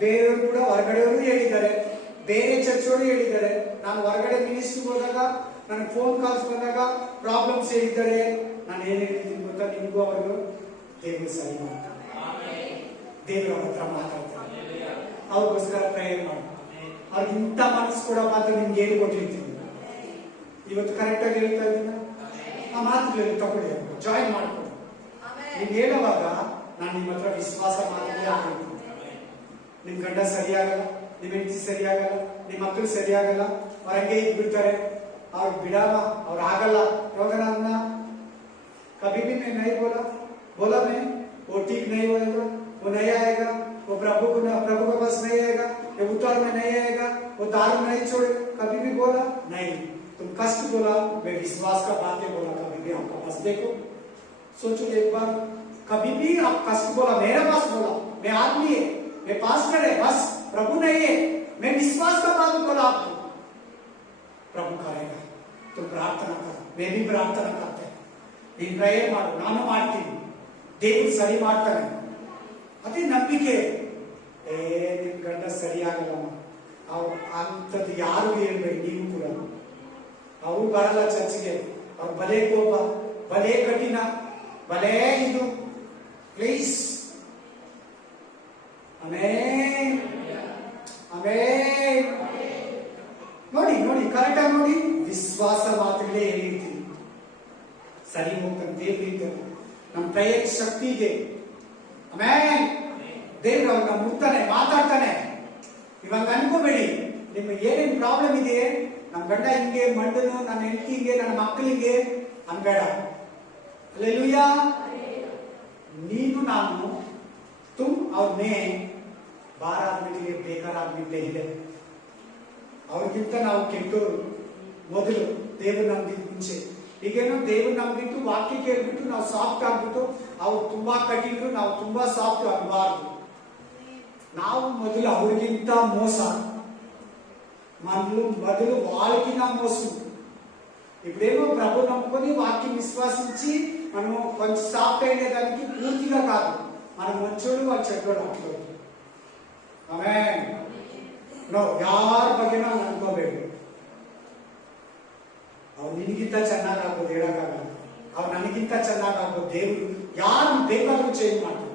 ಬೇರೆಯವರು ಕೂಡ ಹೊರಗಡೆಯವರು ಹೇಳಿದ್ದಾರೆ, ಬೇರೆ ಚರ್ಚವರು ಹೇಳಿದ್ದಾರೆ. ನಾನು ಹೊರಗಡೆ ಮಿನಿಸ್ಟ್ರಿಗೆ ಹೋದಾಗ, ನನಗೆ ಫೋನ್ ಕಾಲ್ಸ್ ಬಂದಾಗ ಪ್ರಾಬ್ಲಮ್ಸ್ ಹೇಳಿದ್ದಾರೆ. ನಾನು ಏನ್ ಹೇಳ್ತೀನಿ ಗೊತ್ತಾ? ನಿಮಗೂ ಅವ್ರಿಗೂ ದೇವರು ಸರಿ ಮಾಡ್ತಾರೆ, ದೇವರು ಅವ್ರ ಹತ್ರ ಮಾತಾಡ್ತಾರೆ, ಅವ್ರಿಗೋಸ್ಕರ ಪ್ರೇಯರ್ ಮಾಡಿ, ಅವ್ರಿಗೆ ಇಂಥ ಮನಸ್ಸು ಕೊಡೋ ಮಾತ್ರ ನಿಮ್ಗೆ ಏನು ಕೊಟ್ಟಿರ್ತೀನಿ. ಇವತ್ತು ಕರೆಕ್ಟ್ ಆಗಿ ಹೇಳ್ತಾ ಇದ್ದೀನಿ, ಆ ಮಾತುಗಳಲ್ಲಿ ತಗೊಳ್ಳಿ, ಜಾಯಿನ್ ಮಾಡ್ಕೊಳ್ಳಿ. ನೀವು ಹೇಳುವಾಗ ನಾನು ನಿಮ್ಮ ಹತ್ರ ವಿಶ್ವಾಸ ಮಾತುಗಳೇ ಹಾಕ್ತೀನಿ. ನಿಮ್ ಗಂಡ ಸರಿಯಾಗಲ್ಲ, ನಿಮ್ ಹೆಂಡತಿ ಸರಿಯಾಗಲ್ಲ, ನಿಮ್ ಮಕ್ಕಳು ಸರಿಯಾಗಲ್ಲ, ಹೊರಗೆ ಇದ್ಬಿಡ್ತಾರೆ, ಅವ್ರು ಬಿಡಲ್ಲ, ಅವ್ರು ಆಗಲ್ಲ. ಇವಾಗ ನನ್ನ कभी भी मैं नहीं बोला मैं वो ठीक नहीं होगा, वो नहीं आएगा, वो प्रभु के पास नहीं आएगा, वो उतार में नहीं आएगा, वो दारू नहीं छोड़े, कभी भी बोला नहीं. तुम कष्ट बोला, मैं विश्वास का बातें बोला. कभी भी आपका पास देखो, सोचो एक बार, कभी भी आप कष्ट बोला, मेरे पास बोला, मैं आदमी है, मैं पास्टर है, बस प्रभु नहीं है, मैं विश्वास का बात बोला आपको, प्रभु करेगा. तुम प्रार्थना करो, मैं भी प्रार्थना करते हैं, ನೀನು ಪ್ರೇಯರ್ ಮಾಡು, ನಾನು ಮಾಡ್ತೀನಿ, ದೇವರು ಸರಿ ಮಾಡ್ತಾನೆ. ಅದೇ ನಂಬಿಕೆ. ನಿಮ್ ಗಂಡ ಸರಿಯಾಗಲ್ಲಮ್ಮ, ಅಂಥದ್ದು ಯಾರು ಹೇಳ್ಬೇಡಿ, ನೀವು ಕೂಡ. ಅವ್ರು ಬರಲ್ಲ ಚರ್ಚ್ಗೆ, ಅವ್ರು ಬಲೇ ಕೋಪ, ಬಲೇ ಕಠಿಣ, ಬಲೇ ಇದು. ಪ್ಲೀಸ್. ಆಮೇನ್ ಆಮೇನ್. ನೋಡಿ ನೋಡಿ, ಕರೆಕ್ಟಾಗಿ ನೋಡಿ. ವಿಶ್ವಾಸ ಮಾತ್ರವೇ ಹೇಳ್ತೀನಿ, ಸರಿ ಹೋಗ್ತಾನೆ ದೇವರಿಂದ. ನಮ್ಮ ಪ್ರಯತ್ನ ಶಕ್ತಿ ಇದೆ. ಆಮೇನ್. ದೇವ್ರು ಅವ್ರನ್ನ ಮುಟ್ತಾನೆ, ಮಾತಾಡ್ತಾನೆ. ಇವಾಗ ಅನ್ಕೋಬೇಡಿ ನಿಮ್ಗೆ ಏನೇನ್ ಪ್ರಾಬ್ಲಮ್ ಇದೆ, ನಮ್ಮ ಗಂಡ ಹಿಂಗೆ ಮಂಡನು, ನನ್ನ ಹೆಂಡತಿಗೆ, ನನ್ನ ಮಕ್ಕಳಿಗೆ ಅನ್ಬೇಡ. ಅಲ್ಲೆಲ್ಲೂಯ್ಯ. ನೀನು ನಾನು तुम और मैं ಬಾರ ಆದ್ಮೇಲೆ ಬೇಕಾರ ಆದ್ಮೇಲೆ ಇದೆ. ಅವ್ರಿಗಿಂತ ನಾವು ಕೆಟ್ಟೋರು ಮೊದಲು, ದೇವ್ರು ನಮ್ಗಿಂತ ಮುಂಚೆ. ಈಗೇನೋ ದೇವ್ರು ನಮ್ಗಿಂತ ವಾಕ್ಯ ಕೇಳ್ಬಿಟ್ಟು ನಾವು ಸಾಫ್ಟ್ ಆಗ್ಬಿಟ್ಟು, ಅವ್ರು ತುಂಬಾ ಕಠಿಣರು, ನಾವು ತುಂಬಾ ಸಾಫ್ಟ್ ಆಗಬಾರ್ದು. ನಾವು ಮೊದಲು ಅವ್ರಿಗಿಂತ మోస, మొదలు వాళ్ళకినా మోసం. ఇప్పుడేమో ప్రభు నమ్ముకొని వాక్యం విశ్వాసించి మనం కొంచెం సాఫ్ట్ అయ్యేదానికి పూర్తిగా కాదు, మన మంచోడు వాళ్ళు చెడ్డోడు అట్లా. ಆಮೆನ್. ನೋ, ಯಾರ ಬಗ್ಗೆ ನಾವು ಅನ್ಕೋಬೇಕು. ಅವ್ರು ನಿನಗಿಂತ ಚೆನ್ನಾಗಾಗ್ಬೋದು, ಹೇಳಕ್ಕಾಗಲ್ಲ. ಅವ್ರು ನನಗಿಂತ ಚೆನ್ನಾಗಾಗ್ಬೋದು. ದೇವರು ಯಾರು ಬೇಕಾದ್ರೂ ಚೇಂಜ್ ಮಾಡ್ತಾರೆ.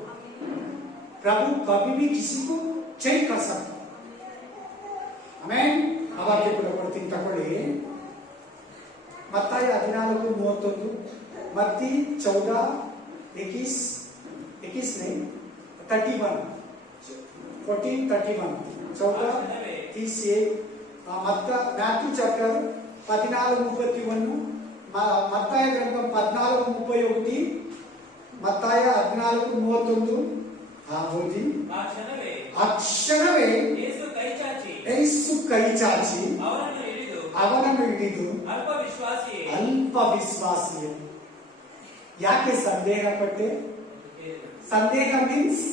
ಪ್ರಭು ಕभी भी किसी को चेंज कर सकता. ಆಮೆನ್. ಅವಾಗೆ ಕೂಡ ಕೊಡ್ತೀನಿ, ತಗೊಳ್ಳಿ. ಮತ್ತಾಯ 14:31, ಮತ್ತಿ 14:21 नहीं 31, 14:31, 14:31. మ్యాథ్యూ చాప్టర్ 14:31, మత్తాయ గ్రంథం 14:31, మత్తాయ 14:31. ఆ క్షణವೇ ಯೇಸು ಕೈ ಚಾಚಿ ಅವನನ್ನು ಹಿಡಿದು ಅಲ್ಪ ವಿಶ್ವಾಸಿಯೇ. ಯಾಕೆ ಸಂದೇಹ ಪಟ್ಟೆ? ಸಂದೇಹ ಮೀನ್ಸ್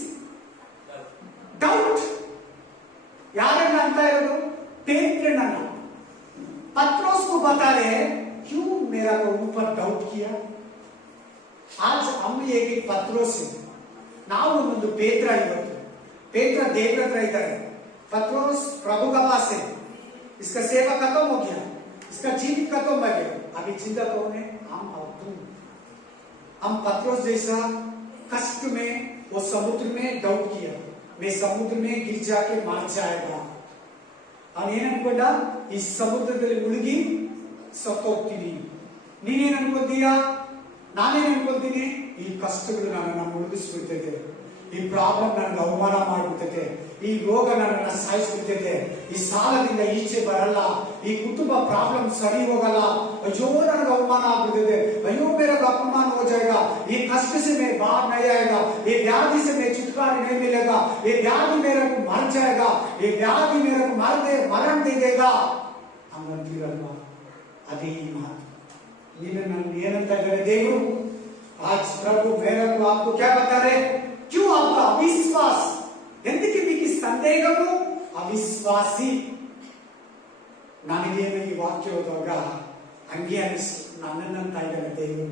ಡೌಟ್. ಯಾರನ್ನ ಅಂತ ಇರೋದು? ಪೇತ್ರನನ್ನ. पत्रोस को बता रहे हैं, क्यों मेरा ऊपर डाउट किया? आज हम एक पत्रोस है, ನಾವು ಒಂದು ಪೇತ್ರ. ಇವತ್ತು ಪೇತ್ರ ದೇವರ ಹತ್ರ ಇದ್ದಾರೆ. पत्रोस प्रभु का पास है, इसका सेवा खत्म हो गया, इसका जीवित खत्म हो गया. अभी जिंदा कौन है? हम और तुम. हम पत्रोस जैसा कष्ट में वो समुद्र में डाउट किया, मैं समुद्र में गिर जाके मर जाएगा. ಅವನೇನು ಅನ್ಕೊಂಡ? ಈ ಸಮುದ್ರದಲ್ಲಿ ಮುಳುಗಿ ಸತ್ತೋಗ್ತೀನಿ. ನೀನೇನು ಅನ್ಕೊಂತೀಯ? ನಾನೇನು ಅನ್ಕೊಂತೀನಿ? ಈ ಕಷ್ಟಗಳು ನನ್ನನ್ನು ಮುಳುಗಿಸ್ಬಿಡ್ತೈತೆ, ಈ ಪ್ರಾಬ್ಲಮ್ ನನಗೆ ಅವಮಾನ ಮಾಡ್ಬಿಡ್ತೈತೆ, ಈ ರೋಗ ನನ್ನನ್ನು ಸಾಯಿಸ್ಬಿಡ್ತೈತೆ, ಈ ಸಾಲದಿಂದ ಈಚೆ ಬರಲ್ಲ, ಈ ಕುಟುಂಬ ಪ್ರಾಬ್ಲಮ್ ಸರಿ ಹೋಗಲ್ಲ, ಅಯ್ಯೋ ನನಗೆ ಅವಮಾನ ಆಗ್ಬಿಡ್ತೈತೆ, ಅಯ್ಯೋ मेरा अपमान हो जाएगा, ये कष्ट से मैं बाहर नहीं आएगा, ये व्याधि से मैं छुटकारा नहीं मिलेगा, ये व्याधि मेरे को मर जाएगा, ये व्याधि मेरे को मरण दे देगा. ಹಂಗಂತೀರಲ್ವಾ? ಅದೇ ಮಾತು. ನೀನು ನನ್ನ ಏನಂತ ಇದ್ದಾರೆ ದೇವರು? आज प्रभु मेरे को आपको क्या बता रहे? क्यों आपका अविश्वास? ಎಂದಕ್ಕೆ మీకు ಸಂದೇಹವು? ಅವಿಶ್ವಾಸಿ. ನನಗೇನು ಈ ವಾಕ್ಯ ಓದುವಾಗ ಹಂಗೆ ಅನಿಸ್ತು, ನನ್ನಂತ ಇದ್ದಾರೆ ದೇವರು.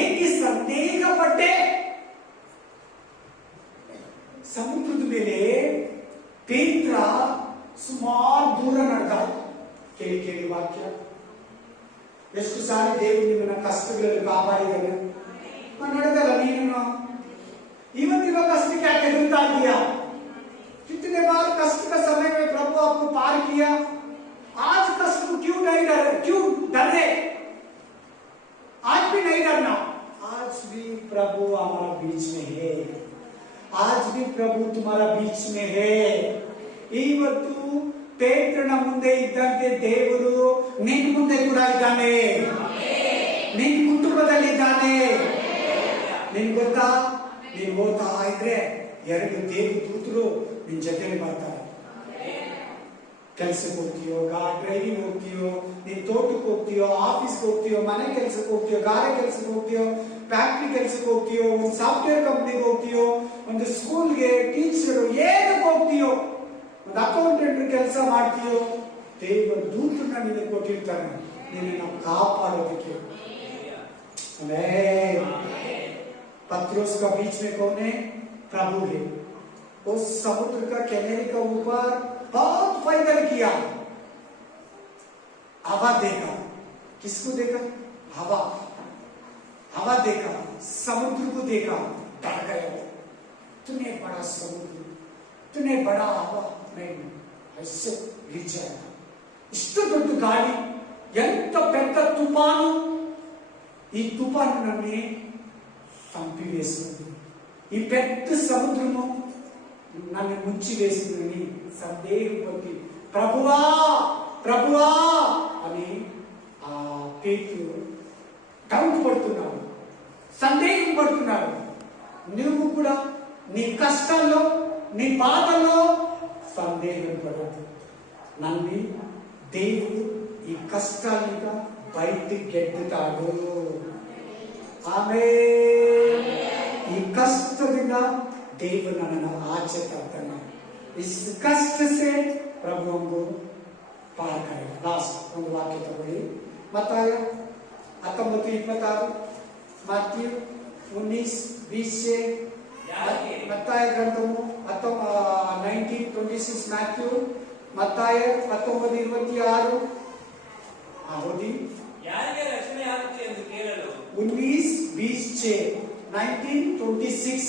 ಏಕೆ ಸಂದೇಹ ಪಟ್ಟೆ? ಸಮುದ್ರದ ಮೇಲೆ ಪೇತ್ರ ಸುಮಾರು ದೂರ ನಡೆದ. ಕೇಳಿ ಕೇಳಿ ವಾಕ್ಯ. ಎಷ್ಟು ಸಾರಿ ದೇವರು ನಿಮ್ಮನ್ನ ಕಷ್ಟಗಳಲ್ಲಿ ಕಾಪಾಡಿದ್ದಾರೆ. ನಡೆದಲ್ಲ ನೀನು. ಇವತ್ತಿನ कष्ट क्या हेदुलता दिया? कितने बार कष्ट का समय में प्रभु आपको पार किया. आज कष्ट को क्यों नहीं डर, क्यों डर रहे? आज भी नहीं डरना. आज भी प्रभु हमारा बीच में है. आज भी प्रभु तुम्हारा बीच में है. ಇವತ್ತು ಪೇತ್ರನ ಮುಂದೆ ಇದ್ದಂತೆ ದೇವರು ನಿನ್ನ ಮುಂದೆ ಕೂಡ ಇದ್ದಾನೆ. ನಿನ್ನ ಕುಟುಂಬದಲ್ಲಿದ್ದಾನೆ. ನಿನ್ ಗೊತ್ತಾ? ನೀನು ಓದ್ತಾ ಇದ್ರೆ 2 ದೇವ ದೂತರು ನಿನ್ ಜೊತೆಲಿ ಬರ್ತಾರೆ. ಕೆಲ್ಸಕ್ಕೆ ಹೋಗ್ತೀಯೋ, ಡ್ರೈವಿಂಗ್ ಹೋಗ್ತೀಯೋ, ನೀನ್ ತೋಟಕ್ಕೆ ಹೋಗ್ತೀಯೋ, ಆಫೀಸ್ಗೆ ಹೋಗ್ತೀಯೋ, ಮನೆ ಕೆಲ್ಸಕ್ಕೆ ಹೋಗ್ತೀಯೋ, ಗಾರೆ ಕೆಲ್ಸಕ್ಕೆ ಹೋಗ್ತೀಯೋ, ಫ್ಯಾಕ್ಟ್ರಿ ಕೆಲ್ಸಕ್ಕೆ ಹೋಗ್ತೀಯೋ, ಒಂದು ಸಾಫ್ಟ್ವೇರ್ ಕಂಪ್ನಿಗೆ ಹೋಗ್ತೀಯೋ, ಒಂದು ಸ್ಕೂಲ್ಗೆ ಟೀಚರ್ ಏನಕ್ಕೆ ಹೋಗ್ತೀಯೋ, ಒಂದು ಅಕೌಂಟೆಂಟ್ ಕೆಲಸ ಮಾಡ್ತೀಯೋ, ದೇವ ದೂತರನ್ನ ನಿನಗೆ ಕೊಟ್ಟಿರ್ತಾನೆ ನಿನ್ನನ್ನು ಕಾಪಾಡೋದಕ್ಕೆ. पत्रोस का बीच में कौन है? प्रभु है. उस समुद्र का किनारे का ऊपर बहुत पैदल किया। हवा देखा, किसको देखा? हवा, हवा देखा, समुद्र को देखा, डर गया। तूने बड़ा समुद्र, तूने बड़ा हवा, नहीं ऐसे गिर जाएगा। इष्ट दೊಡ್ಡ ಗಾಳಿ, ಎಂತ పెద్ద తుఫాను, ఈ తుఫాను నన్ను చంపివేస్తుంది, ఈ పెద్ద సముద్రము నన్ను ముంచి వేసిందని సందేహం పొంది ప్రభువా ప్రభువా అని ఆ పేతురు డౌట్ పడుతున్నాడు, సందేహం పడుతున్నాడు. నువ్వు కూడా నీ కష్టాల్లో, నీ బాధల్లో సందేహం పడదు. నన్ను దేవుడు ఈ కష్టాలుగా బయటికి గెట్టుతాడు. आमेन। ಈ ಕಷ್ಟದಿಂದ ದೇವರು ನನ್ನನ್ನು ಆಚೆ ತರ್ತಾನೆ. इस कष्ट से प्रभु हमको पार करेगा। लास्ट ಒಂದು ವಾಕ್ಯ ತಗೊಳ್ಳಿ, ಮತ್ತಾಯ 19:26, ಮಾಥ್ಯೂ 19:20, ಮತ್ತಾಯ ಗ್ರಂಥವು 19:26, ಮಾಥ್ಯೂ, ಮತ್ತಾಯ 19:26 ಓದಿ. ಯಾರಿಗೆ ರಕ್ಷಣೆ ಆಗುತ್ತೆ ಎಂದು ಕೇಳಲು 19:20 19:26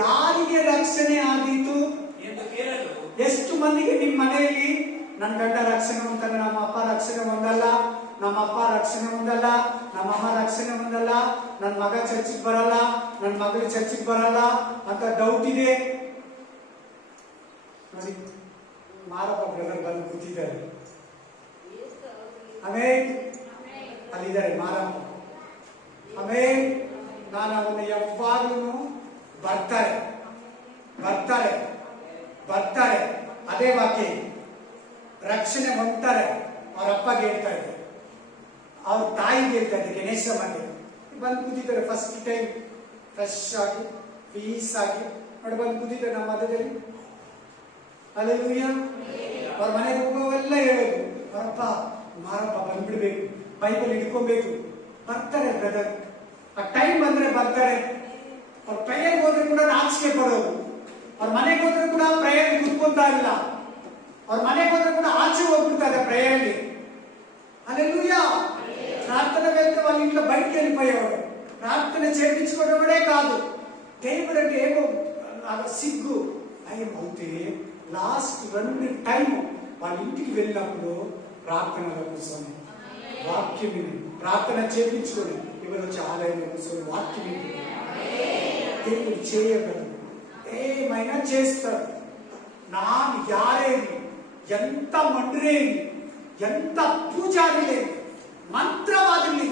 ಯಾರಿಗೆ ರಕ್ಷಣೆ ಆದೀತು ಎಂದು ಕೇಳಲು, ಎಷ್ಟು ಮಂದಿಗೆ ನಿಮ್ಮ ಮನೆಯಲ್ಲಿ ನನ್ನ ಗಂಡ ರಕ್ಷಣೆ ಹೊಂದಲ್ಲ, ನಮ್ಮ ಅಪ್ಪ ರಕ್ಷಣೆ ಹೊಂದಲ್ಲ, ನಮ್ಮ ಅಪ್ಪ ರಕ್ಷಣೆ ಹೊಂದಲ್ಲ, ನಮ್ಮ ಅಮ್ಮ ರಕ್ಷಣೆ ಹೊಂದಲ್ಲ, ನನ್ನ ಮಗ ಚರ್ಚಿಗೆ ಬರಲ್ಲ, ನನ್ನ ಮಗಳು ಚರ್ಚಿಗೆ ಬರಲ್ಲ ಅಂತ ಡೌಟ್ ಇದೆ ನೋಡಿ. ಮಾರಪ್ಪ ಬ್ರದರ್ ಬಂದು ಕೂತಿದ್ದಾರೆ. ಆಮೇಲೆ ಅಲ್ಲಿದ್ದಾರೆ ಮಾರಪ್ಪ. ಆಮೇಲೆ ನಾನು ಅವನ್ನ ಯಾವಾಗಲೂ ಬರ್ತಾರೆ ಬರ್ತಾರೆ ಬರ್ತಾರೆ ಅದೇ ವಾಕ್ಯ ರಕ್ಷಣೆ ಹೊಂದ್ತಾರೆ. ಅವ್ರ ಅಪ್ಪಗೆ ಹೇಳ್ತಾ ಇದ್ದಾರೆ, ಅವ್ರ ತಾಯಿಗೆ ಹೇಳ್ತಾ ಇದ್ದಾರೆ, ಗಣೇಶ ಮಾಡಿ ಬಂದು ಕೂತಿದ್ದಾರೆ. ಫಸ್ಟ್ ಟೈಮ್ ಫ್ರೆಶ್ ಆಗಿ ಪೀಸ್ ಆಗಿ ನೋಡಿ ಬಂದು ಕೂತಿದ್ದಾರೆ ನಮ್ಮ ಮಧ್ಯದಲ್ಲಿ. ಅಲ್ಲೆಲೂಯಾ. ಅವ್ರ ಮನೆಗೆ ಹೋಗೋವೆಲ್ಲ ಹೇಳೋದು, ಅವರಪ್ಪ ಮಾರಪ್ಪ ಬಂದ್ಬಿಡ್ಬೇಕು, ಬೈಬಲ್ ಹಿಡ್ಕೊಬೇಕು. ಬರ್ತಾರೆ ಬ್ರದರ್, ಆ ಟೈಮ್ ಬಂದ್ರೆ ಬರ್ತಾರೆ. ಅವ್ರ ಪ್ರೇಯರ್ಗೆ ಹೋದ್ರೆ ಕೂಡ ನಾಚಿಕೆ ಪಡೋದು, ಅವ್ರ ಮನೆಗೆ ಹೋದ್ರೆ ಕೂಡ ಪ್ರೇಯರ್ ಕೂತ್ಕೊಂತಾ ಇಲ್ಲ, ಅವ್ರ ಮನೆಗೆ ಹೋದ್ರೆ ಕೂಡ ಆಚೆ ಹೋಗ್ಬಿಡ್ತಾರೆ ಪ್ರೇಯರ್ಗೆ. హల్లెలూయా. ప్రార్థన వెళ్తే వాళ్ళ ఇంట్లో బయటికి వెళ్ళిపోయేవాడు. ప్రార్థన చేయించుకోవడమే కాదు, దేవుడంటే ఏమో సిగ్గు భయం అవుతే లాస్ట్ 2 టైం వాళ్ళ ఇంటికి వెళ్ళినప్పుడు ప్రార్థనలో కూర్చొని వాక్యం విని ప్రార్థన చేయించుకొని ఎవరు వచ్చి ఆలయంలో కూర్చొని వాక్యం విని దేవుడు చేయగలరు, ఏమైనా చేస్తారు. ನಾನು ಯಾರೇನು, ಎಂತ ಮಂಡ್ರೇನು, ಎಂತ ಪೂಜಾರಿರಲಿ, ಮಂತ್ರವಾದಿರಲಿ,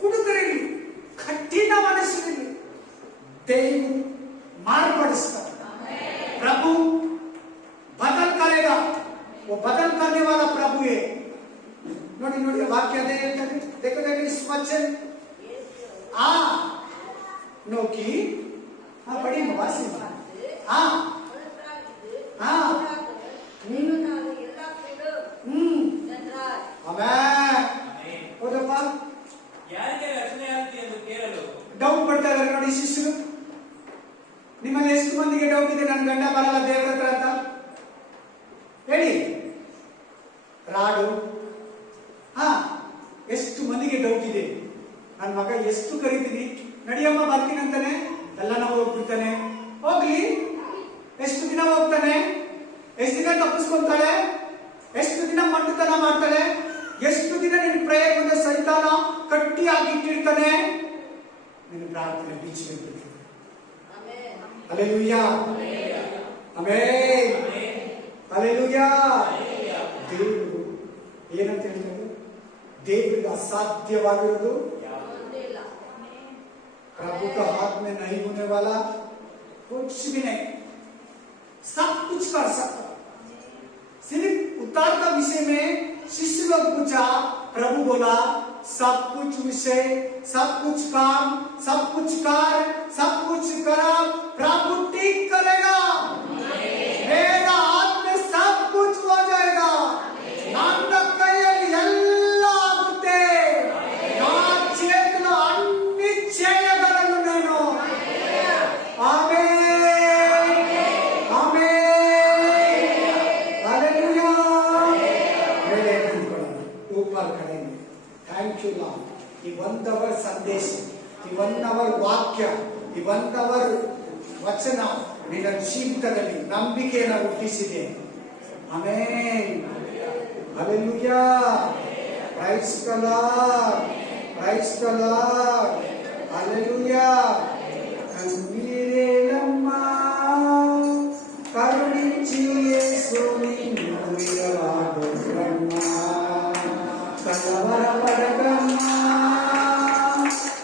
ಕುಡುಕರಿರಲಿ, ಕಠಿಣ ಮನಸ್ಸಿರಲಿ, ದೇವರು ಮಾರ್ಪಡಿಸ್ತಾರೆ. प्रभु बदल करेगा, वो बदल करने वाला प्रभु है। ನೋಡಿ ನೋಡಿ ವಾಕ್ಯ ಅದೇ ಹೇಳ್ತಾರೆ. देखो देखो इस वचन ನೋಕಿ ಬಡಿ ವಾಸಿ ಹೌದಪ್ಪ. ಯಾರಿಗೆ ರಕ್ಷಣೆ ಆಗುತ್ತೆ ಎಂದು ಕೇಳಲು ಡೌಟ್ ಪಡ್ತಾ ಇದ್ದಾರೆ ನೋಡಿ ಶಿಷ್ಯರು. ನಿಮ್ಮಲ್ಲಿ ಎಷ್ಟು ಮಂದಿಗೆ ಡೌಟ್ ಇದೆ ನನ್ನ ಗಂಡ ಬರಲ್ಲ ದೇವರ ಹತ್ರ ಅಂತ ಹೇಳಿ? ರಾಡು ಎಷ್ಟು ಮಂದಿಗೆ ಡೌಟ್ ಇದೆ? ನನ್ನ ಮಗ ಎಷ್ಟು ಕರಿತೀನಿ, ನಡಿಯಮ್ಮ ಬರ್ತೀನಿ ಅಂತಾನೆ, ಎಲ್ಲ ನಾವು ಹೋಗ್ಬಿಡ್ತಾನೆ. ಹೋಗ್ಲಿ, ಎಷ್ಟು ದಿನ ಹೋಗ್ತಾನೆ, ಎಷ್ಟು ದಿನ ತಪ್ಪಿಸ್ಕೊಂತಾಳೆ, ಎಷ್ಟು ದಿನ ಮಂಟತನ ಮಾಡ್ತಾಳೆ, ಎಷ್ಟು ದಿನ ನಿನ್ನ ಪ್ರೇಯರ್ ಮುಂದೆ ಸೈತಾನ ಕಟ್ಟಿಯಾಗಿ ಇಟ್ಟಿರ್ತಾನೆ, ನಿನ್ನ ಪ್ರಾರ್ಥನೆ ಬೀಚ್ ಬಿಡ್ತೀನಿ. Hallelujah, amen, hallelujah. ದೇವರು ಏನಂತ ಹೇಳ್ತಾರೆ? ದೇವರಿಗೆ ಅಸಾಧ್ಯವಾಗಿರೋದು प्रभु का हाथ में नहीं होने वाला कुछ भी नहीं, सब कुछ कर सकता। सिर्फ उतार का विषय में शिष्य लोग पूछा, प्रभु बोला सब कुछ विषय, सब कुछ काम, सब कुछ कार्य, सब कुछ करा प्रभु ठीक करेगा। मेरा हाथ में सब कुछ हो जाएगा। ನನ್ನ ಕೈಯಲ್ಲಿ ಎಲ್ಲ ಆಗುತ್ತೆ. ನನ್ನ చేతిలో అన్ని చేయగలను నేను. Amen, amen, hallelujah. ಈ 1 ಅವರ್ ಸಂದೇಶ, ಈ 1 ಅವರ್ ವಾಕ್ಯ, ಈ 1 ಅವರ್ ವಚನ ನಿನ್ನ ಜೀವಿತದಲ್ಲಿ ನಂಬಿಕೆಯನ್ನು ಹುಟ್ಟಿಸಿದೆ. Amen. Hallelujah. Praise the Lord, praise the Lord. Hallelujah. కన్నీరేలమ్మా కరుణించి యేసు నిన్ను విడవబోరమ్మా. కలవరపడకమ్మా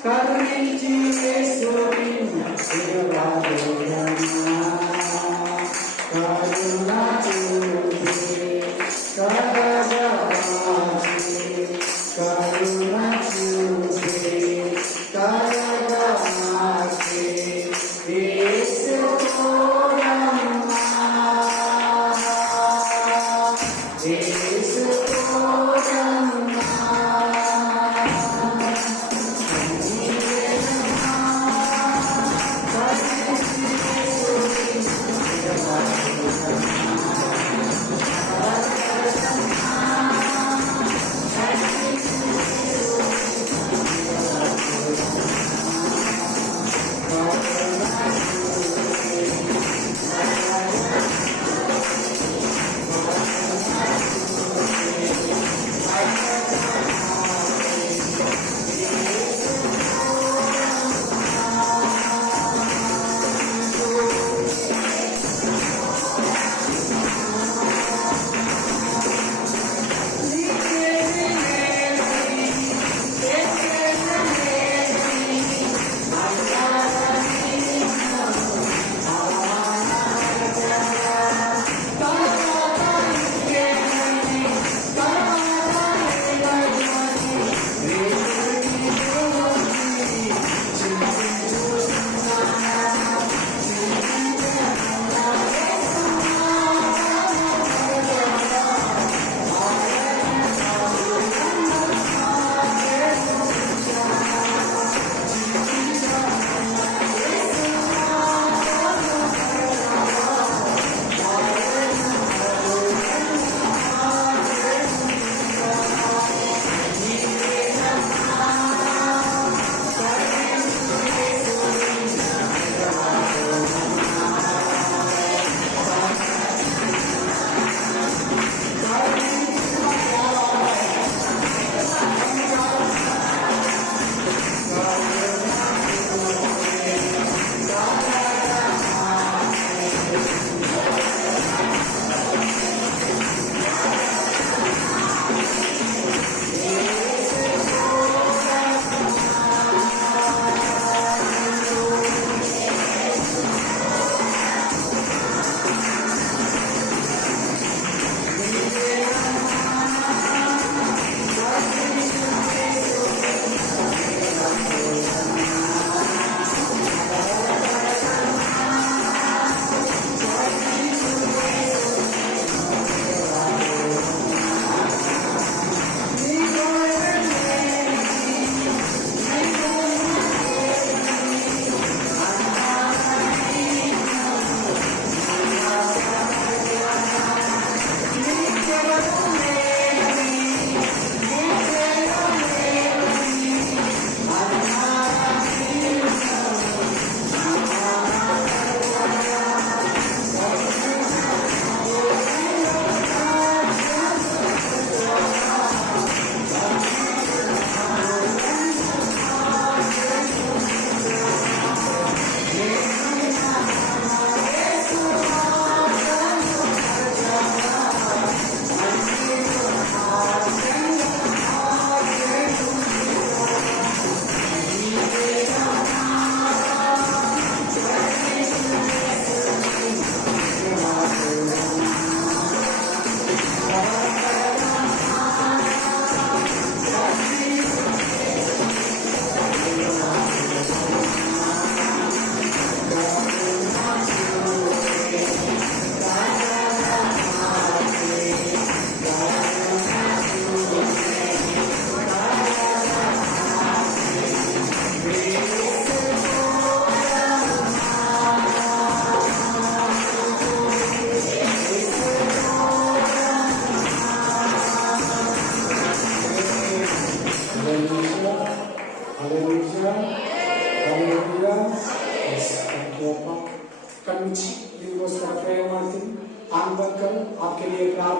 కరుణించి యేసు నిన్ను విడవబోరమ్మా. కరుణ చూపి కరగరాచి, కరుణ చూపి కరగరాచి.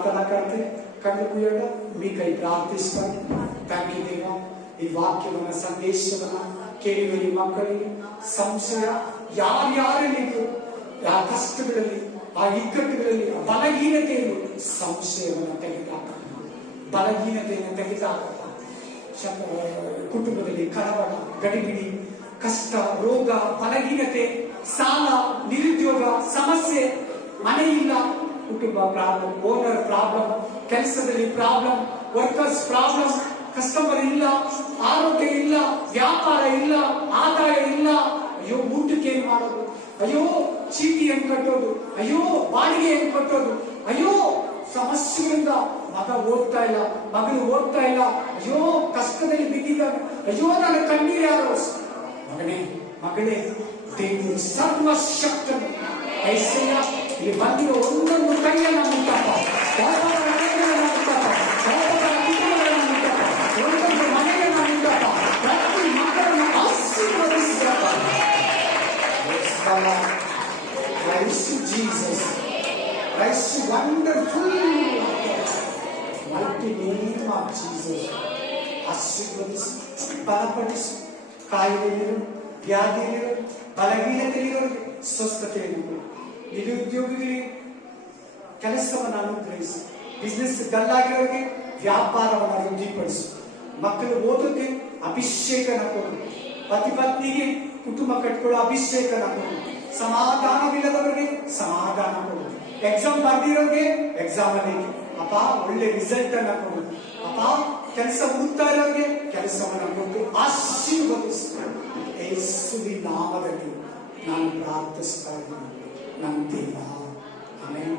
ప్రార్థన కడితే కళ్ళు పూయడం మీకై ప్రార్థిస్తాను. థ్యాంక్ యూ దేవా. ಈ ವಾಕ್ಯವನ್ನ ಸಂದೇಶವನ್ನ ಕೇಳುವ ಈ ಮಕ್ಕಳಿಗೆ ಸಂಶಯ ಯಾರ್ಯಾರಲ್ಲಿ ಆ ಕಷ್ಟಗಳಲ್ಲಿ, ಆ ಇಕ್ಕಟ್ಟುಗಳಲ್ಲಿ, ಆ ಬಲಹೀನತೆಯಲ್ಲಿ ಸಂಶಯವನ್ನು ತೆಗೆದಾಕ, ಬಲಹೀನತೆಯನ್ನು ತೆಗೆದಾಕ. ಕುಟುಂಬದಲ್ಲಿ ಕಳವಳ, ಗಡಿಬಿಡಿ, ಕಷ್ಟ, ರೋಗ, ಬಲಹೀನತೆ, ಸಾಲ, ನಿರುದ್ಯೋಗ ಸಮಸ್ಯೆ, ಮನೆ ಇಲ್ಲ, ಕುಟುಂಬ ಪ್ರಾಬ್ಲಮ್, ಓನರ್ ಪ್ರಾಬ್ಲಮ್, ಕೆಲಸದಲ್ಲಿ ಪ್ರಾಬ್ಲಮ್, ವರ್ಕರ್ಸ್ ಪ್ರಾಬ್ಲಮ್, ಕಸ್ಟಮರ್ ಇಲ್ಲ, ಆರೋಗ್ಯ ಇಲ್ಲ, ವ್ಯಾಪಾರ ಇಲ್ಲ, ಆದಾಯ ಇಲ್ಲ. ಅಯ್ಯೋ ಊಟಕ್ಕೆ ಏನ್ ಮಾಡೋದು, ಅಯ್ಯೋ ಚೀಟಿ ಹೆಂಗ್ ಕಟ್ಟೋದು, ಅಯ್ಯೋ ಬಾಡಿಗೆ ಹೆಂಗ್ ಕಟ್ಟೋದು, ಅಯ್ಯೋ ಸಮಸ್ಯೆಗಳಿಂದ ಮಗ ಓದ್ತಾ ಇಲ್ಲ, ಮಗಳು ಓದ್ತಾ ಇಲ್ಲ, ಅಯ್ಯೋ ಕಷ್ಟದಲ್ಲಿ ಬಿದ್ದಿದ್ದಾನೆ, ಅಯ್ಯೋ ನನ್ನ ಕಣ್ಣೀರು ಯಾರು. ಮಗನೇ ಮಗಳೇ, ದೇವರು ಸರ್ವಶಕ್ತನು. ಐಸಯ್ಯ ಇಲ್ಲಿ ಬಂದಿರೋ ಒಂದೊಂದು ಕೈಯನ್ನ ಮುಟ್ಟಪ್ಪ, ಒಂದೊಂದು ಮನೆಯನ್ನ ಮುಟ್ಟಪ್ಪ, ಪ್ರತಿ ಮಕ್ಕಳನ್ನು ಆಶೀರ್ವದಿಸಿದಪ್ಪ. Praise you, Jesus. Praise you, wonderful. Mighty name of Jesus. ಆಶೀರ್ವದಿಸು, ಬಲಪಡಿಸು. ಕಾಯಿಲೆಗಳು, ವ್ಯಾಧಿಗಳು, ಬಲಹೀನತೆಗಳಿಗೆ ಸ್ವಸ್ಥತೆಯನ್ನು ಕೊಡು. ನಿರುದ್ಯೋಗಿಗಳಿಗೆ ಕೆಲಸವನ್ನು ಅನುಗ್ರಹಿಸು. ಬಿಸ್ನೆಸ್ ಗಲ್ಲಾಗಿರೋರಿಗೆ ವ್ಯಾಪಾರವನ್ನು ವೃದ್ಧಿಪಡಿಸು. ಮಕ್ಕಳು ಓದೋಕೆ ಅಭಿಷೇಕನ ಕೊಡು. ಪತಿ ಪತ್ನಿಗೆ ಕುಟುಂಬ ಕಟ್ಕೊಳ್ಳೋ ಅಭಿಷೇಕನ ಕೊಡು. ಸಮಾಧಾನವಿಲ್ಲದವರಿಗೆ ಸಮಾಧಾನ ಕೊಡು. ಎಕ್ಸಾಮ್ ಬರ್ದಿರೋರಿಗೆ ಎಕ್ಸಾಮ್ ಅಲ್ಲಿ ಅಪ್ಪ ಒಳ್ಳೆ ರಿಸಲ್ಟ್ ಅನ್ನ ಕೊಡು. ಅಪ್ಪ ಕೆಲಸ ಹುಡುಕ್ತಾ ಇರೋರಿಗೆ ಕೆಲಸವನ್ನು ಕೊಟ್ಟು ಆಶೀರ್ವದಿಸು. ಯೇಸುವಿನ ನಾಮದಲ್ಲಿ ನಾನು ಪ್ರಾರ್ಥಿಸ್ತಾ ಇದ್ದೀನಿ ನನ್ನ ದೇವ. Amen,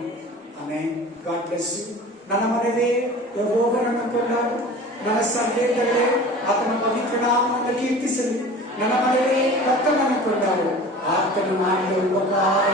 amen. God bless you. ನನ್ನ ಮನೆಯೇ ಯೆಹೋವನನ್ನು ಕೊಂಡಾಡು, ನನ್ನ ಸಂದೇಹಗಳೇ ಆತನ ಪವಿತ್ರ ನಾಮವನ್ನು ಕೀರ್ತಿಸಲಿ. ನನ್ನ ಮನೆಯೇ ಕರ್ತನನ್ನು ಕೊಂಡಾಡು, ಆತನು ಮಾಡಿದ ಉಪಕಾರ